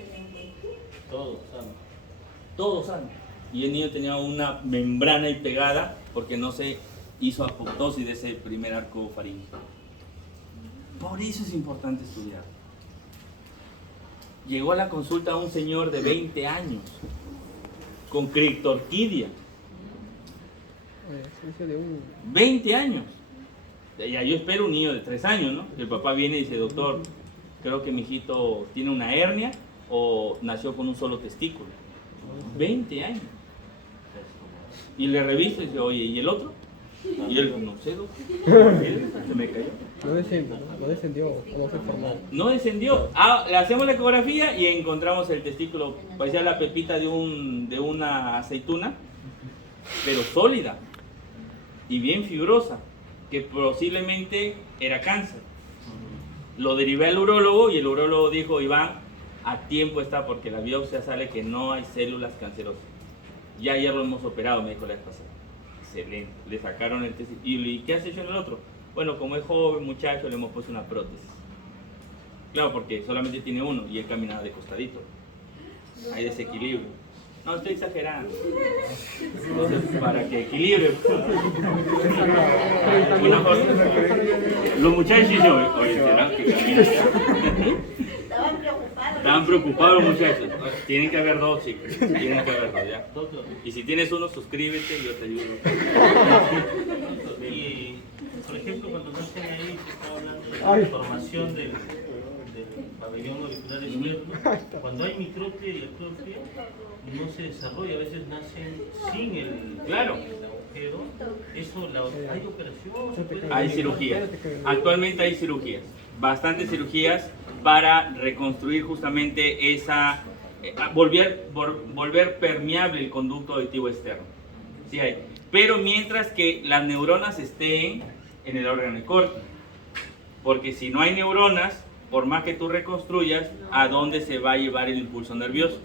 Todo sano. Y el niño tenía una membrana ahí pegada porque no se hizo apoptosis de ese primer arco faríngeo. Por eso es importante estudiar. Llegó a la consulta un señor de 20 años con criptorquidia. 20 años. Ya yo espero un niño de 3 años, ¿no? El papá viene y dice, doctor, creo que mi hijito tiene una hernia o nació con un solo testículo. 20 años. Y le reviso y dice, oye, ¿y el otro? Y él, no sé, doctor. Se me cayó. No descendió, no descendió, o no se formó. No descendió. Le hacemos la ecografía y encontramos el testículo, parecía la pepita de una aceituna, pero sólida y bien fibrosa, que posiblemente era cáncer. Lo derivé al urólogo y el urólogo dijo: Iván, a tiempo está, porque la biopsia sale que no hay células cancerosas. Ya ayer lo hemos operado, me dijo la vez pasada. Excelente. Le sacaron el testículo. ¿Y qué has hecho en el otro? Bueno, como es joven, muchacho, le hemos puesto una prótesis. Claro, porque solamente tiene uno y él caminaba de costadito. Hay desequilibrio. No, estoy exagerando. Entonces, para que equilibre. Una cosa, los muchachos y yo, oye, ¿será que camina? Estaban preocupados los muchachos. Tienen que haber dos, chicos. Tienen que haber dos, ¿ya? Y si tienes uno, suscríbete y yo te ayudo. Y, por ejemplo, cuando nacen ahí, se está hablando de la formación del pabellón auricular izquierdo. Cuando hay micropia y ectopia, no se desarrolla, a veces nacen sin el agujero. Eso, ¿hay operación? Hay cirugías. Actualmente hay cirugías. Bastantes cirugías para reconstruir justamente esa, volver permeable el conducto auditivo externo. Sí hay. Pero mientras que las neuronas estén en el órgano corto. Porque si no hay neuronas, por más que tú reconstruyas, ¿a dónde se va a llevar el impulso nervioso?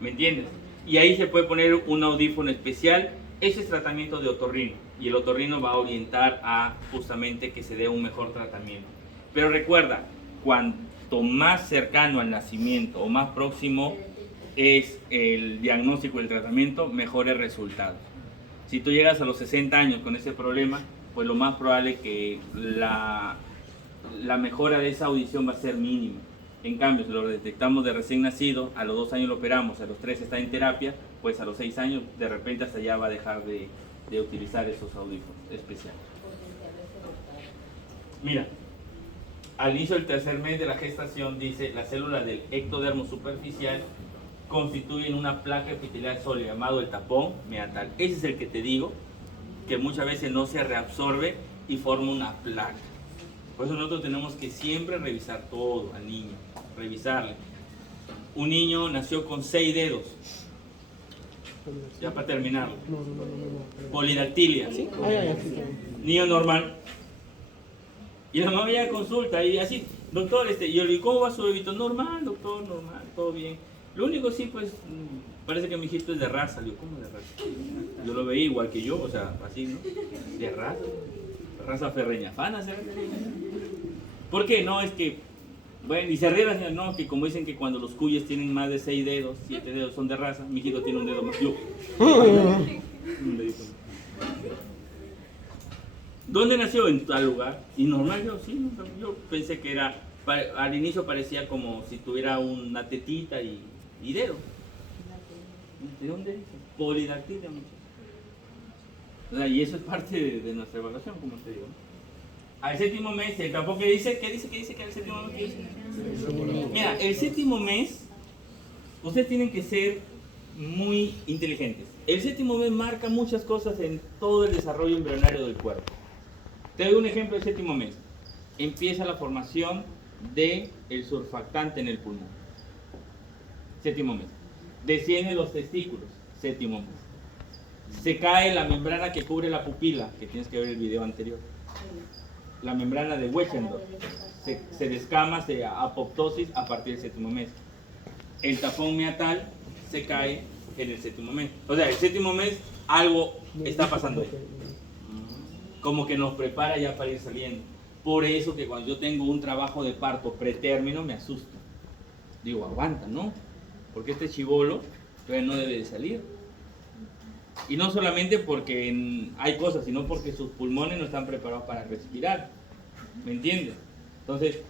¿Me entiendes? Y ahí se puede poner un audífono especial. Ese es tratamiento de otorrino. Y el otorrino va a orientar a justamente que se dé un mejor tratamiento. Pero recuerda, cuanto más cercano al nacimiento o más próximo es el diagnóstico y el tratamiento, mejores resultados. Si tú llegas a los 60 años con ese problema, pues lo más probable es que la mejora de esa audición va a ser mínima. En cambio, si lo detectamos de recién nacido, a los 2 años lo operamos, a los 3 está en terapia, pues a los 6 años de repente hasta ya va a dejar de utilizar esos audífonos especiales. Mira, al inicio del tercer mes de la gestación dice: las células del ectodermo superficial constituyen una placa epitelial sólida llamado el tapón meatal. Ese es el que te digo que muchas veces no se reabsorbe y forma una placa. Por eso nosotros tenemos que siempre revisar todo al niño, revisarle. Un niño nació con 6 dedos, ya para terminar. Polidactilia, ¿sí? Niño normal. Y la mamá ya consulta y así: doctor, yo le digo, ¿cómo va su bebito? Normal, doctor, normal, todo bien. Lo único sí, pues, parece que mi hijito es de raza. Le digo, ¿cómo de raza? Yo lo veía igual que yo, o sea, así, ¿no? De raza ferreñafana, ¿sabes? ¿Por qué? No, es que, bueno, y se ríen, no, que como dicen que cuando los cuyes tienen más de 6 dedos, 7 dedos son de raza, mi hijito tiene un dedo más. Yo. Un dedito más. ¿Dónde nació? En tal lugar. Y normal, yo pensé que era, al inicio parecía como si tuviera una tetita y dedo. ¿De dónde es? Polidactilia, muchachos. Y eso es parte de nuestra evaluación, como te digo. Al séptimo mes, el campo que dice que al séptimo mes. Mira, el séptimo mes, ustedes tienen que ser muy inteligentes. El séptimo mes marca muchas cosas en todo el desarrollo embrionario del cuerpo. Te doy un ejemplo del séptimo mes. Empieza la formación del surfactante en el pulmón. Séptimo mes. Descienden los testículos. Séptimo mes. Se cae la membrana que cubre la pupila, que tienes que ver el video anterior. La membrana de Wechsendorf. Se descama, se apoptosis a partir del séptimo mes. El tapón meatal se cae en el séptimo mes. O sea, el séptimo mes algo está pasando ahí. Como que nos prepara ya para ir saliendo. Por eso que cuando yo tengo un trabajo de parto pretérmino me asusta. Digo, aguanta, ¿no? Porque este chibolo todavía no debe de salir. Y no solamente porque hay cosas, sino porque sus pulmones no están preparados para respirar. ¿Me entiendes? Entonces,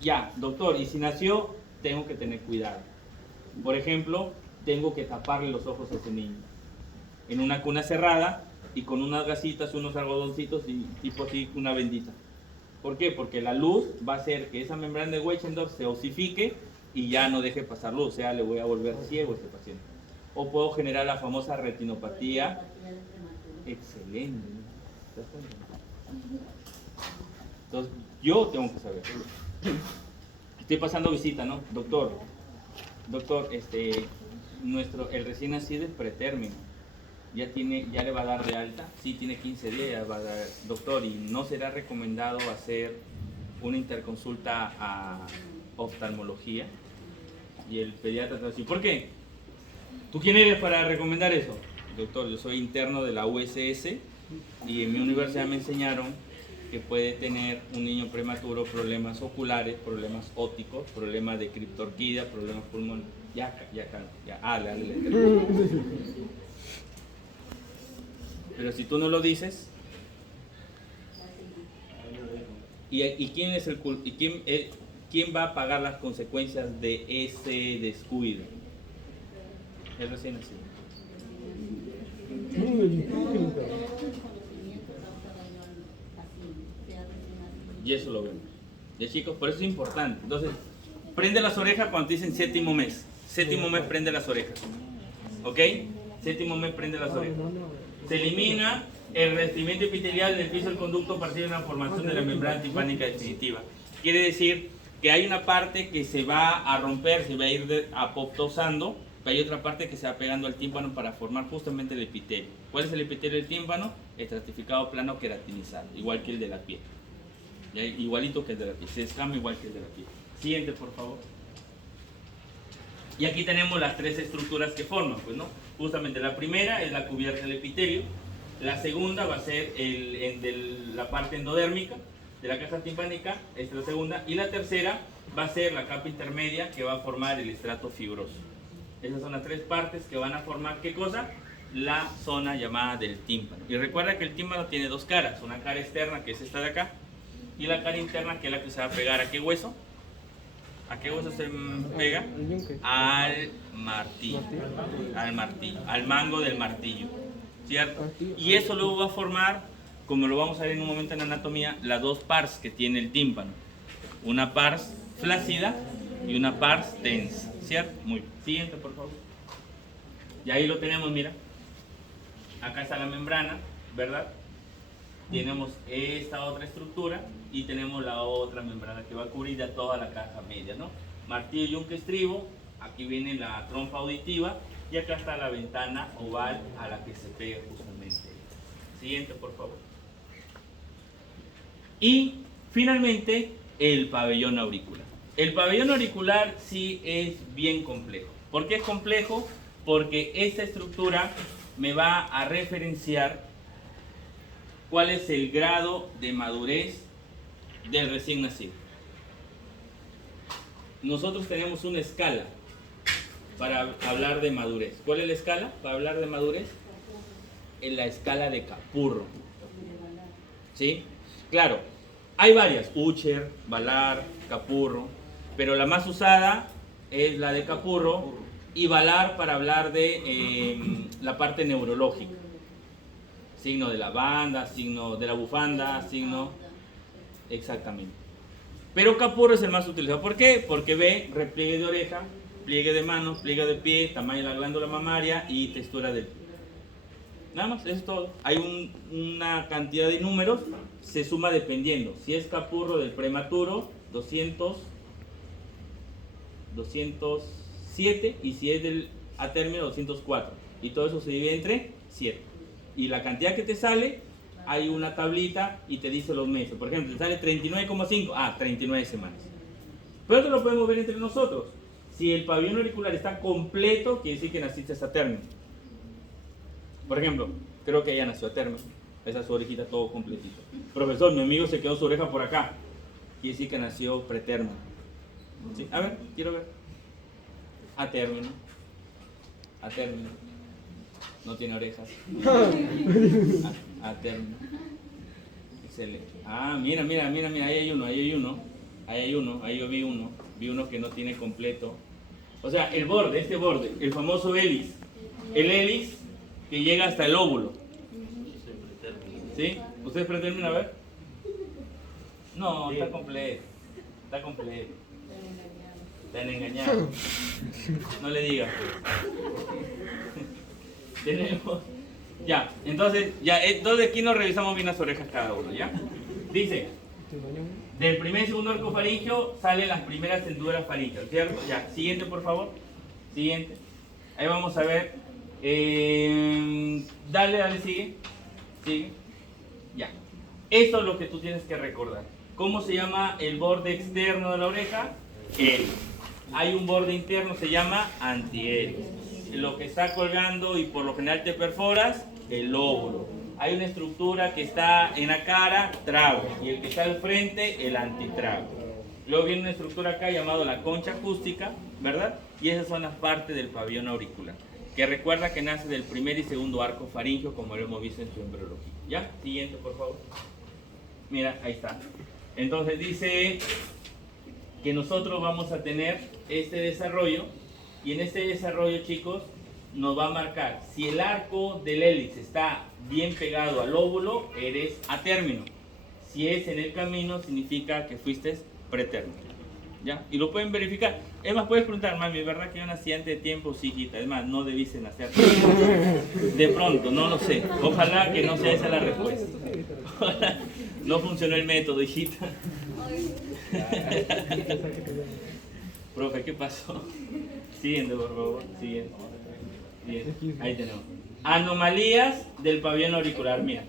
ya, doctor, y si nació, tengo que tener cuidado. Por ejemplo, tengo que taparle los ojos a ese niño. En una cuna cerrada y con unas gasitas, unos algodoncitos y tipo así, una bendita. ¿Por qué? Porque la luz va a hacer que esa membrana de Wechsendorf se osifique y ya no deje pasar luz, o sea, le voy a volver ciego a este paciente. O puedo generar la famosa retinopatía. Excelente. Entonces, yo tengo que saber. Estoy pasando visita, ¿no? Doctor, el recién nacido es pretérmino. Ya le va a dar de alta. Sí, tiene 15 días, ya va a dar. Doctor, ¿y no será recomendado hacer una interconsulta a oftalmología? Y el pediatra te va a decir, ¿por qué? ¿Tú quién eres para recomendar eso? Doctor, yo soy interno de la USS y en mi universidad me enseñaron que puede tener un niño prematuro problemas oculares, problemas ópticos, problemas de criptorquidia, problemas pulmonares. Dale. Pero si tú no lo dices, ¿y quién es quién va a pagar las consecuencias de ese descuido? El recién nacido. Y eso lo vemos. Ya, chicos, por eso es importante. Entonces, prende las orejas cuando te dicen séptimo mes. Séptimo mes prende las orejas. ¿Ok? Séptimo mes prende las orejas. Se elimina el revestimiento epitelial del piso del conducto a partir de una formación de la membrana timpánica definitiva. Quiere decir que hay una parte que se va a romper, se va a ir apoptosando, pero hay otra parte que se va pegando al tímpano para formar justamente el epitelio. ¿Cuál es el epitelio del tímpano? Estratificado plano queratinizado, igual que el de la piel. Igualito que el de la piel, se escama igual que el de la piel. Siguiente, por favor. Y aquí tenemos las tres estructuras que forman, pues, ¿no? Justamente la primera es la cubierta del epitelio, la segunda va a ser la parte endodérmica de la caja timpánica, esta es la segunda, y la tercera va a ser la capa intermedia que va a formar el estrato fibroso. Esas son las tres partes que van a formar, ¿qué cosa? La zona llamada del tímpano. Y recuerda que el tímpano tiene dos caras, una cara externa que es esta de acá, y la cara interna que es la que se va a pegar a qué hueso. ¿A qué hueso se pega? Al martillo, al mango del martillo, ¿cierto? Y eso luego va a formar, como lo vamos a ver en un momento en anatomía, las dos pars que tiene el tímpano. Una pars flácida y una pars tensa, ¿cierto? Muy bien. Siguiente, por favor. Y ahí lo tenemos, mira. Acá está la membrana, ¿verdad? Tenemos esta otra estructura y tenemos la otra membrana que va a cubrir ya toda la caja media, ¿no? Martillo, yunque, estribo, aquí viene la trompa auditiva y acá está la ventana oval a la que se pega justamente. Siguiente, por favor. Y finalmente el pabellón auricular. El pabellón auricular sí es bien complejo. ¿Por qué es complejo? Porque esta estructura me va a referenciar cuál es el grado de madurez del recién nacido. Nosotros tenemos una escala para hablar de madurez. ¿Cuál es la escala para hablar de madurez? En la escala de Capurro. ¿Sí? Claro, hay varias, Ucher, Valar, Capurro, pero la más usada es la de Capurro y Valar para hablar de la parte neurológica. Signo de la banda, signo de la bufanda, signo... Exactamente. Pero Capurro es el más utilizado. ¿Por qué? Porque ve repliegue de oreja, pliegue de manos, pliegue de pie, tamaño de la glándula mamaria y textura del pie. Nada más, eso es todo. Hay una cantidad de números, se suma dependiendo. Si es Capurro del prematuro, 207, y si es del a término, 204. Y todo eso se divide entre 7. Y la cantidad que te sale, hay una tablita y te dice los meses. Por ejemplo, te sale 39,5, 39 semanas. Pero esto lo podemos ver entre nosotros. Si el pabellón auricular está completo, quiere decir que naciste a término. Por ejemplo, creo que ella nació a término. Esa es su orejita todo completito. Profesor, mi amigo se quedó su oreja por acá. Quiere decir que nació pretérmino. ¿Sí? A ver, quiero ver. A término. A término. No tiene orejas. A término. Excelente. Mira. Ahí hay uno. Ahí yo vi uno que no tiene completo. O sea, el borde, este borde, el famoso hélice. El hélice que llega hasta el óvulo. ¿Sí? ¿Ustedes pretenden a ver? No, está completo. Está completo. Te han engañado. No le digas. Tenemos. Ya, entonces aquí nos revisamos bien las orejas cada uno, ¿ya? Dice, Del primer y segundo arco faríngeo salen las primeras hendiduras faríngeas, ¿cierto? Ya, siguiente por favor. Siguiente. Ahí vamos a ver. Dale, sigue. Sigue. Ya. Esto es lo que tú tienes que recordar. ¿Cómo se llama el borde externo de la oreja? Hélix. Hay un borde interno, se llama antihélix. Lo que está colgando y por lo general te perforas, el lóbulo. Hay una estructura que está en la cara, trago, y el que está al frente, el antitrago. Luego viene una estructura acá llamada la concha acústica, ¿verdad? Y esas son las partes del pabellón auricular, que recuerda que nace del primer y segundo arco faríngeo, como lo hemos visto en su embriología. ¿Ya? Siguiente, por favor. Mira, ahí está. Entonces dice que nosotros vamos a tener este desarrollo, y en este desarrollo, chicos, nos va a marcar si el arco del hélix está bien pegado al óvulo, eres atérmino. Si es en el camino, significa que fuiste pretérmino. ¿Ya? Y lo pueden verificar. Es más, puedes preguntar, mami, ¿verdad que yo nací antes de tiempo? Sí, hijita. Es más, no debiste nacer. De pronto, no lo sé. Ojalá que no sea esa la respuesta. No funcionó el método, hijita. Profe, ¿qué pasó? Siguiente, por favor. Siguiente. Ahí tenemos. Anomalías del pabellón auricular. Mira.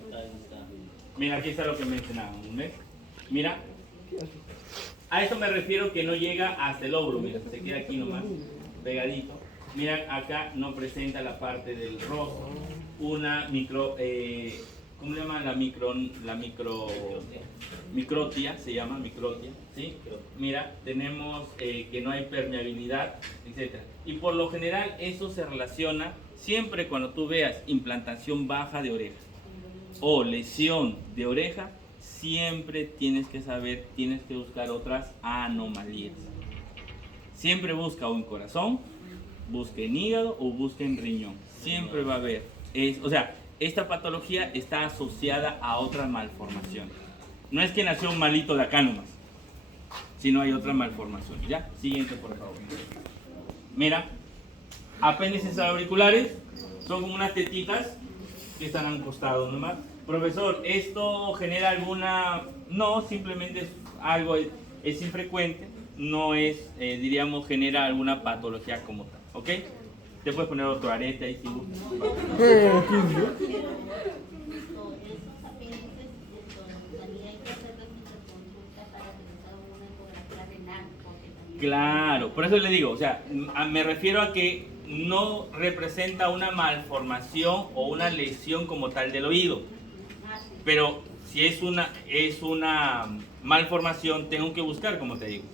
Mira, aquí está lo que mencionábamos. ¿Ves? Mira. A esto me refiero que no llega hasta el óvulo. Mira, se queda aquí nomás, pegadito. Mira, acá no presenta la parte del rostro. Una ¿cómo se llama? Microtia, se llama microtia, ¿sí? Mira, tenemos que no hay permeabilidad, etc. Y por lo general eso se relaciona siempre cuando tú veas implantación baja de oreja o lesión de oreja, siempre tienes que saber, tienes que buscar otras anomalías. Siempre busca o en corazón, busca en hígado o busca en riñón. Siempre va a haber, o sea, esta patología está asociada a otras malformaciones. No es que nació un malito de acá nomás, sino hay otra malformación. ¿Ya? Siguiente, por favor. Mira, apéndices auriculares son como unas tetitas que están a un costado nomás. Profesor, ¿esto genera alguna...? No, simplemente es algo, es infrecuente, no es, diríamos, genera alguna patología como tal. ¿Ok? Te puedes poner otro arete ahí si gustas. Claro, por eso le digo, o sea, me refiero a que no representa una malformación o una lesión como tal del oído. Pero si es una malformación, tengo que buscar, como te digo,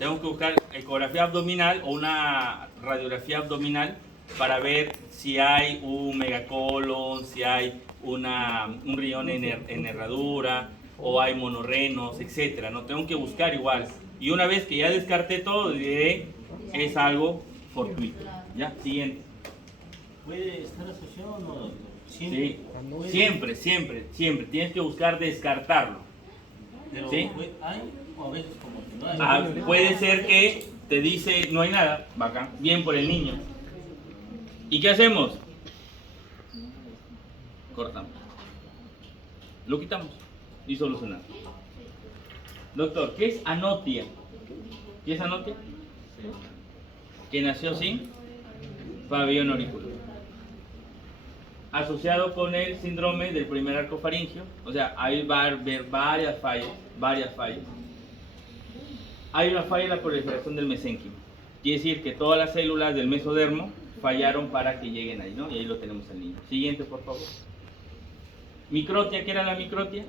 tengo que buscar ecografía abdominal o una radiografía abdominal para ver si hay un megacolon, si hay un riñón en herradura o hay monorrenos, etcétera. No tengo que buscar igual. Y una vez que ya descarté todo, diré es algo fortuito. ¿Ya? Siguiente. ¿Puede estar asociado o no, doctor? Sí, siempre. Tienes que buscar descartarlo. Pero ¿sí? ¿hay o a veces como que no hay? Puede ser que te dice no hay nada, bacán, bien por el niño. ¿Y qué hacemos? Cortamos. Lo quitamos y solucionamos. Doctor, ¿qué es anotia? ¿Qué es anotia? Que nació sin pabellón auricular. Asociado con el síndrome del primer arco faríngeo, o sea, ahí va a haber varias fallas. Hay una falla en la proliferación del mesénquimo. Quiere decir que todas las células del mesodermo fallaron para que lleguen ahí, ¿no? Y ahí lo tenemos al niño. Siguiente, por favor. Microtia, ¿qué era la microtia?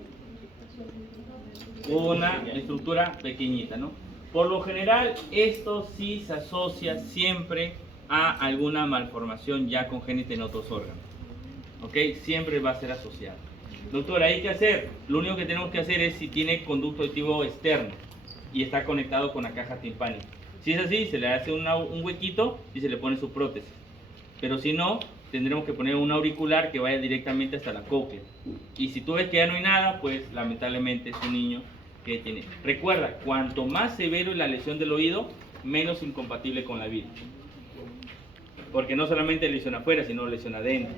Una estructura pequeñita, ¿no? Por lo general, esto sí se asocia siempre a alguna malformación ya congénita en otros órganos. ¿Ok? Siempre va a ser asociado. Doctor, ¿hay que hacer? Lo único que tenemos que hacer es si tiene conducto auditivo externo y está conectado con la caja timpánica. Si es así, se le hace un huequito y se le pone su prótesis. Pero si no, tendremos que poner un auricular que vaya directamente hasta la cóclea. Y si tú ves que ya no hay nada, pues lamentablemente es un niño que tiene. Recuerda, cuanto más severo es la lesión del oído, menos incompatible con la vida. Porque no solamente lesiona afuera, sino lesiona adentro.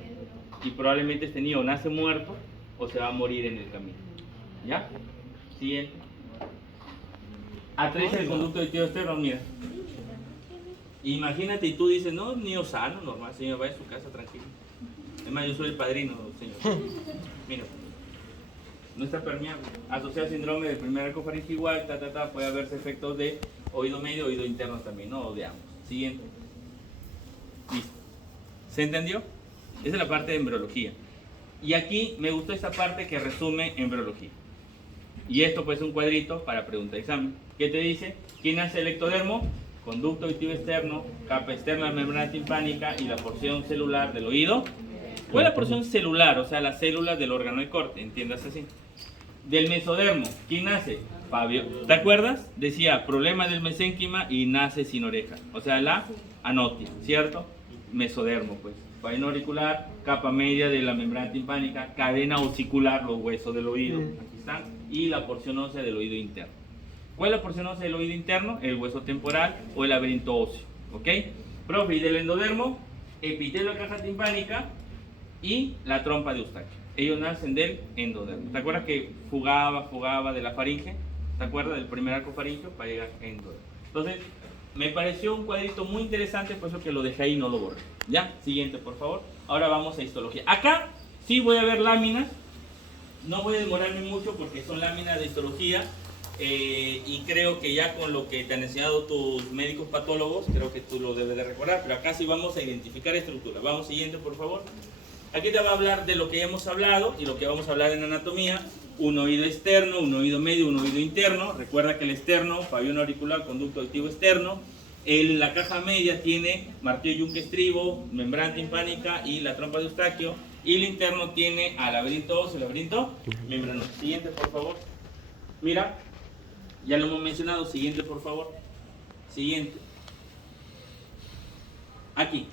Y probablemente este niño nace muerto o se va a morir en el camino. ¿Ya? Siguiente. Atrece el conducto auditivo externo, mira. Imagínate y tú dices, no, niño sano, normal, señor, vaya a su casa tranquilo. Es más, yo soy el padrino, señor. Mira, no está permeable. Asociado al síndrome del primer arco faríngeo igual, puede haberse efectos de oído medio, oído interno también, no de ambos. Siguiente. Listo. ¿Se entendió? Esa es la parte de embriología. Y aquí me gustó esta parte que resume embriología. Y esto pues es un cuadrito para pregunta de examen. ¿Qué te dice? ¿Quién hace el ectodermo? Conducto auditivo externo, capa externa de la membrana timpánica y la porción celular del oído. ¿Cuál es la porción celular? O sea, las células del órgano de corte, entiendas así. Del mesodermo, ¿quién nace? Fabio. ¿Te acuerdas? Decía, problema del mesénquima y nace sin oreja. O sea, la anotia, ¿cierto? Mesodermo, pues. Vaina auricular, capa media de la membrana timpánica, cadena ossicular, los huesos del oído, aquí están, y la porción ósea del oído interno. ¿Cuál es la porción ósea del oído interno? El hueso temporal o el laberinto óseo, ¿ok? Profe, y del endodermo, epitelio de la caja timpánica y la trompa de Eustaquio. Ellos nacen del endodermo. ¿Te acuerdas que fugaba de la faringe? ¿Te acuerdas del primer arco faríngeo para llegar a endodermo? Entonces, me pareció un cuadrito muy interesante, por eso que lo dejé ahí y no lo borré. Ya, siguiente, por favor. Ahora vamos a histología. Acá sí voy a ver láminas. No voy a demorarme mucho porque son láminas de histología. Y creo que ya con lo que te han enseñado tus médicos patólogos, creo que tú lo debes de recordar, pero acá sí vamos a identificar estructuras. Vamos, siguiente, por favor. Aquí te va a hablar de lo que hemos hablado y lo que vamos a hablar en anatomía. Un oído externo, un oído medio, un oído interno. Recuerda que el externo, pabellón auricular, conducto auditivo externo. La caja media tiene martillo, yunque, estribo, membrana timpánica y la trompa de Eustaquio. Y el interno tiene al laberinto óseo, laberinto membranoso. Siguiente, por favor. Mira. Ya lo hemos mencionado. Siguiente, por favor. Siguiente. Aquí.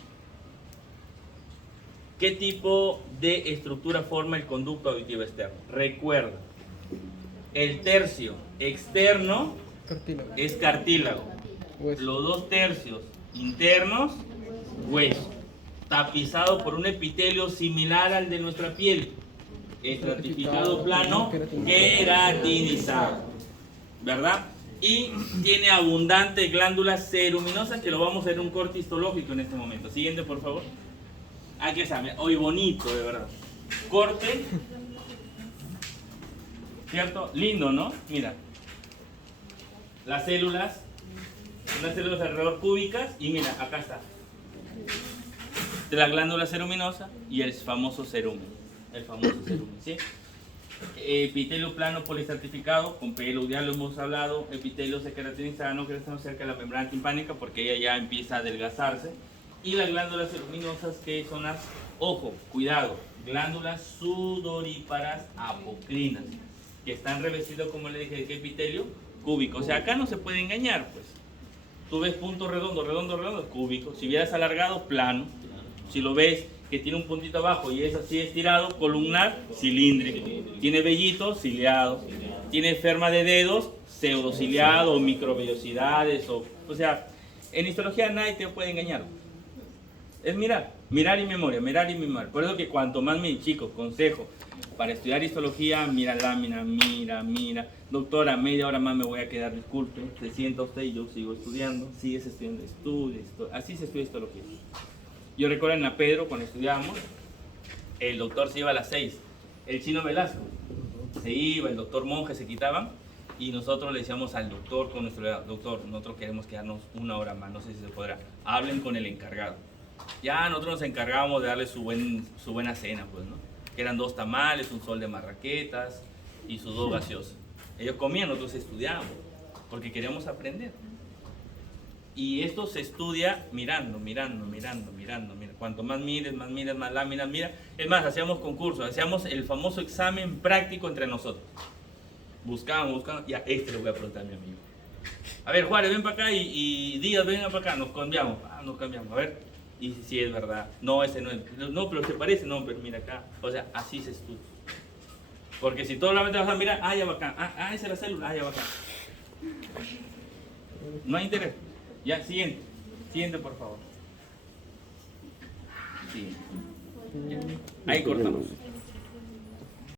¿Qué tipo de estructura forma el conducto auditivo externo? Recuerda, el tercio externo es cartílago. Los 2 tercios internos, hueso. Tapizado por un epitelio similar al de nuestra piel. Estratificado plano, queratinizado. ¿Verdad? Y tiene abundantes glándulas ceruminosas que lo vamos a ver en un corte histológico en este momento. Siguiente, por favor. Aquí está, hoy bonito, de verdad. Corte. ¿Cierto? Lindo, ¿no? Mira. Las células. Unas células alrededor cúbicas. Y mira, acá está. De la glándula ceruminosa y el famoso cerumen. El famoso cerumen, ¿sí? Epitelio plano polistratificado, con pelo, ya lo hemos hablado. Epitelio se queratinizado, no queratinizado cerca de la membrana timpánica porque ella ya empieza a adelgazarse. Y las glándulas ceruminosas, que son las, ojo, cuidado, glándulas sudoríparas apocrinas, que están revestidos, como le dije, de qué epitelio cúbico. O sea, acá no se puede engañar, pues. Tú ves punto redondo, cúbico. Si vieras alargado, plano. Si lo ves que tiene un puntito abajo y es así estirado, columnar, cilíndrico. Tiene vellitos, ciliados. Tiene ferma de dedos, pseudociliado, o microvellosidades. O sea, en histología nadie te puede engañar. Es mirar y memoria, mirar y memoria. Por eso que cuanto más chicos, consejo, para estudiar histología, mira lámina, mira. Doctora, media hora más me voy a quedar, disculpe. Se sienta usted y yo sigo estudiando. Sigues estudiando, estudia. Así se estudia histología. Yo recuerdo en la Pedro, cuando estudiábamos, el doctor se iba a las 6. El chino Velasco se iba, el doctor Monje se quitaban. Y nosotros le decíamos al doctor, con nuestro doctor, nosotros queremos quedarnos 1 hora más, no sé si se podrá. Hablen con el encargado. Ya nosotros nos encargábamos de darle su buena cena, pues, ¿no? Que eran 2 tamales, un sol de marraquetas y sus 2 gaseosas. Ellos comían, nosotros estudiábamos, porque queríamos aprender. Y esto se estudia mirando. Cuanto más mires, más láminas, mira. Es más, hacíamos concursos, hacíamos el famoso examen práctico entre nosotros. Buscábamos, ya, le voy a preguntar a mi amigo. A ver, Juárez, ven para acá y Díaz, ven para acá, nos cambiamos. A ver, y si es verdad. No, ese no es. No, pero se parece, no, pero mira acá. O sea, así se estudia. Porque si todo la mente vas a mirar, ya va acá, esa es la célula, ya va acá. No hay interés. Ya, siguiente, por favor. Siguiente. Ya. Ahí cortamos.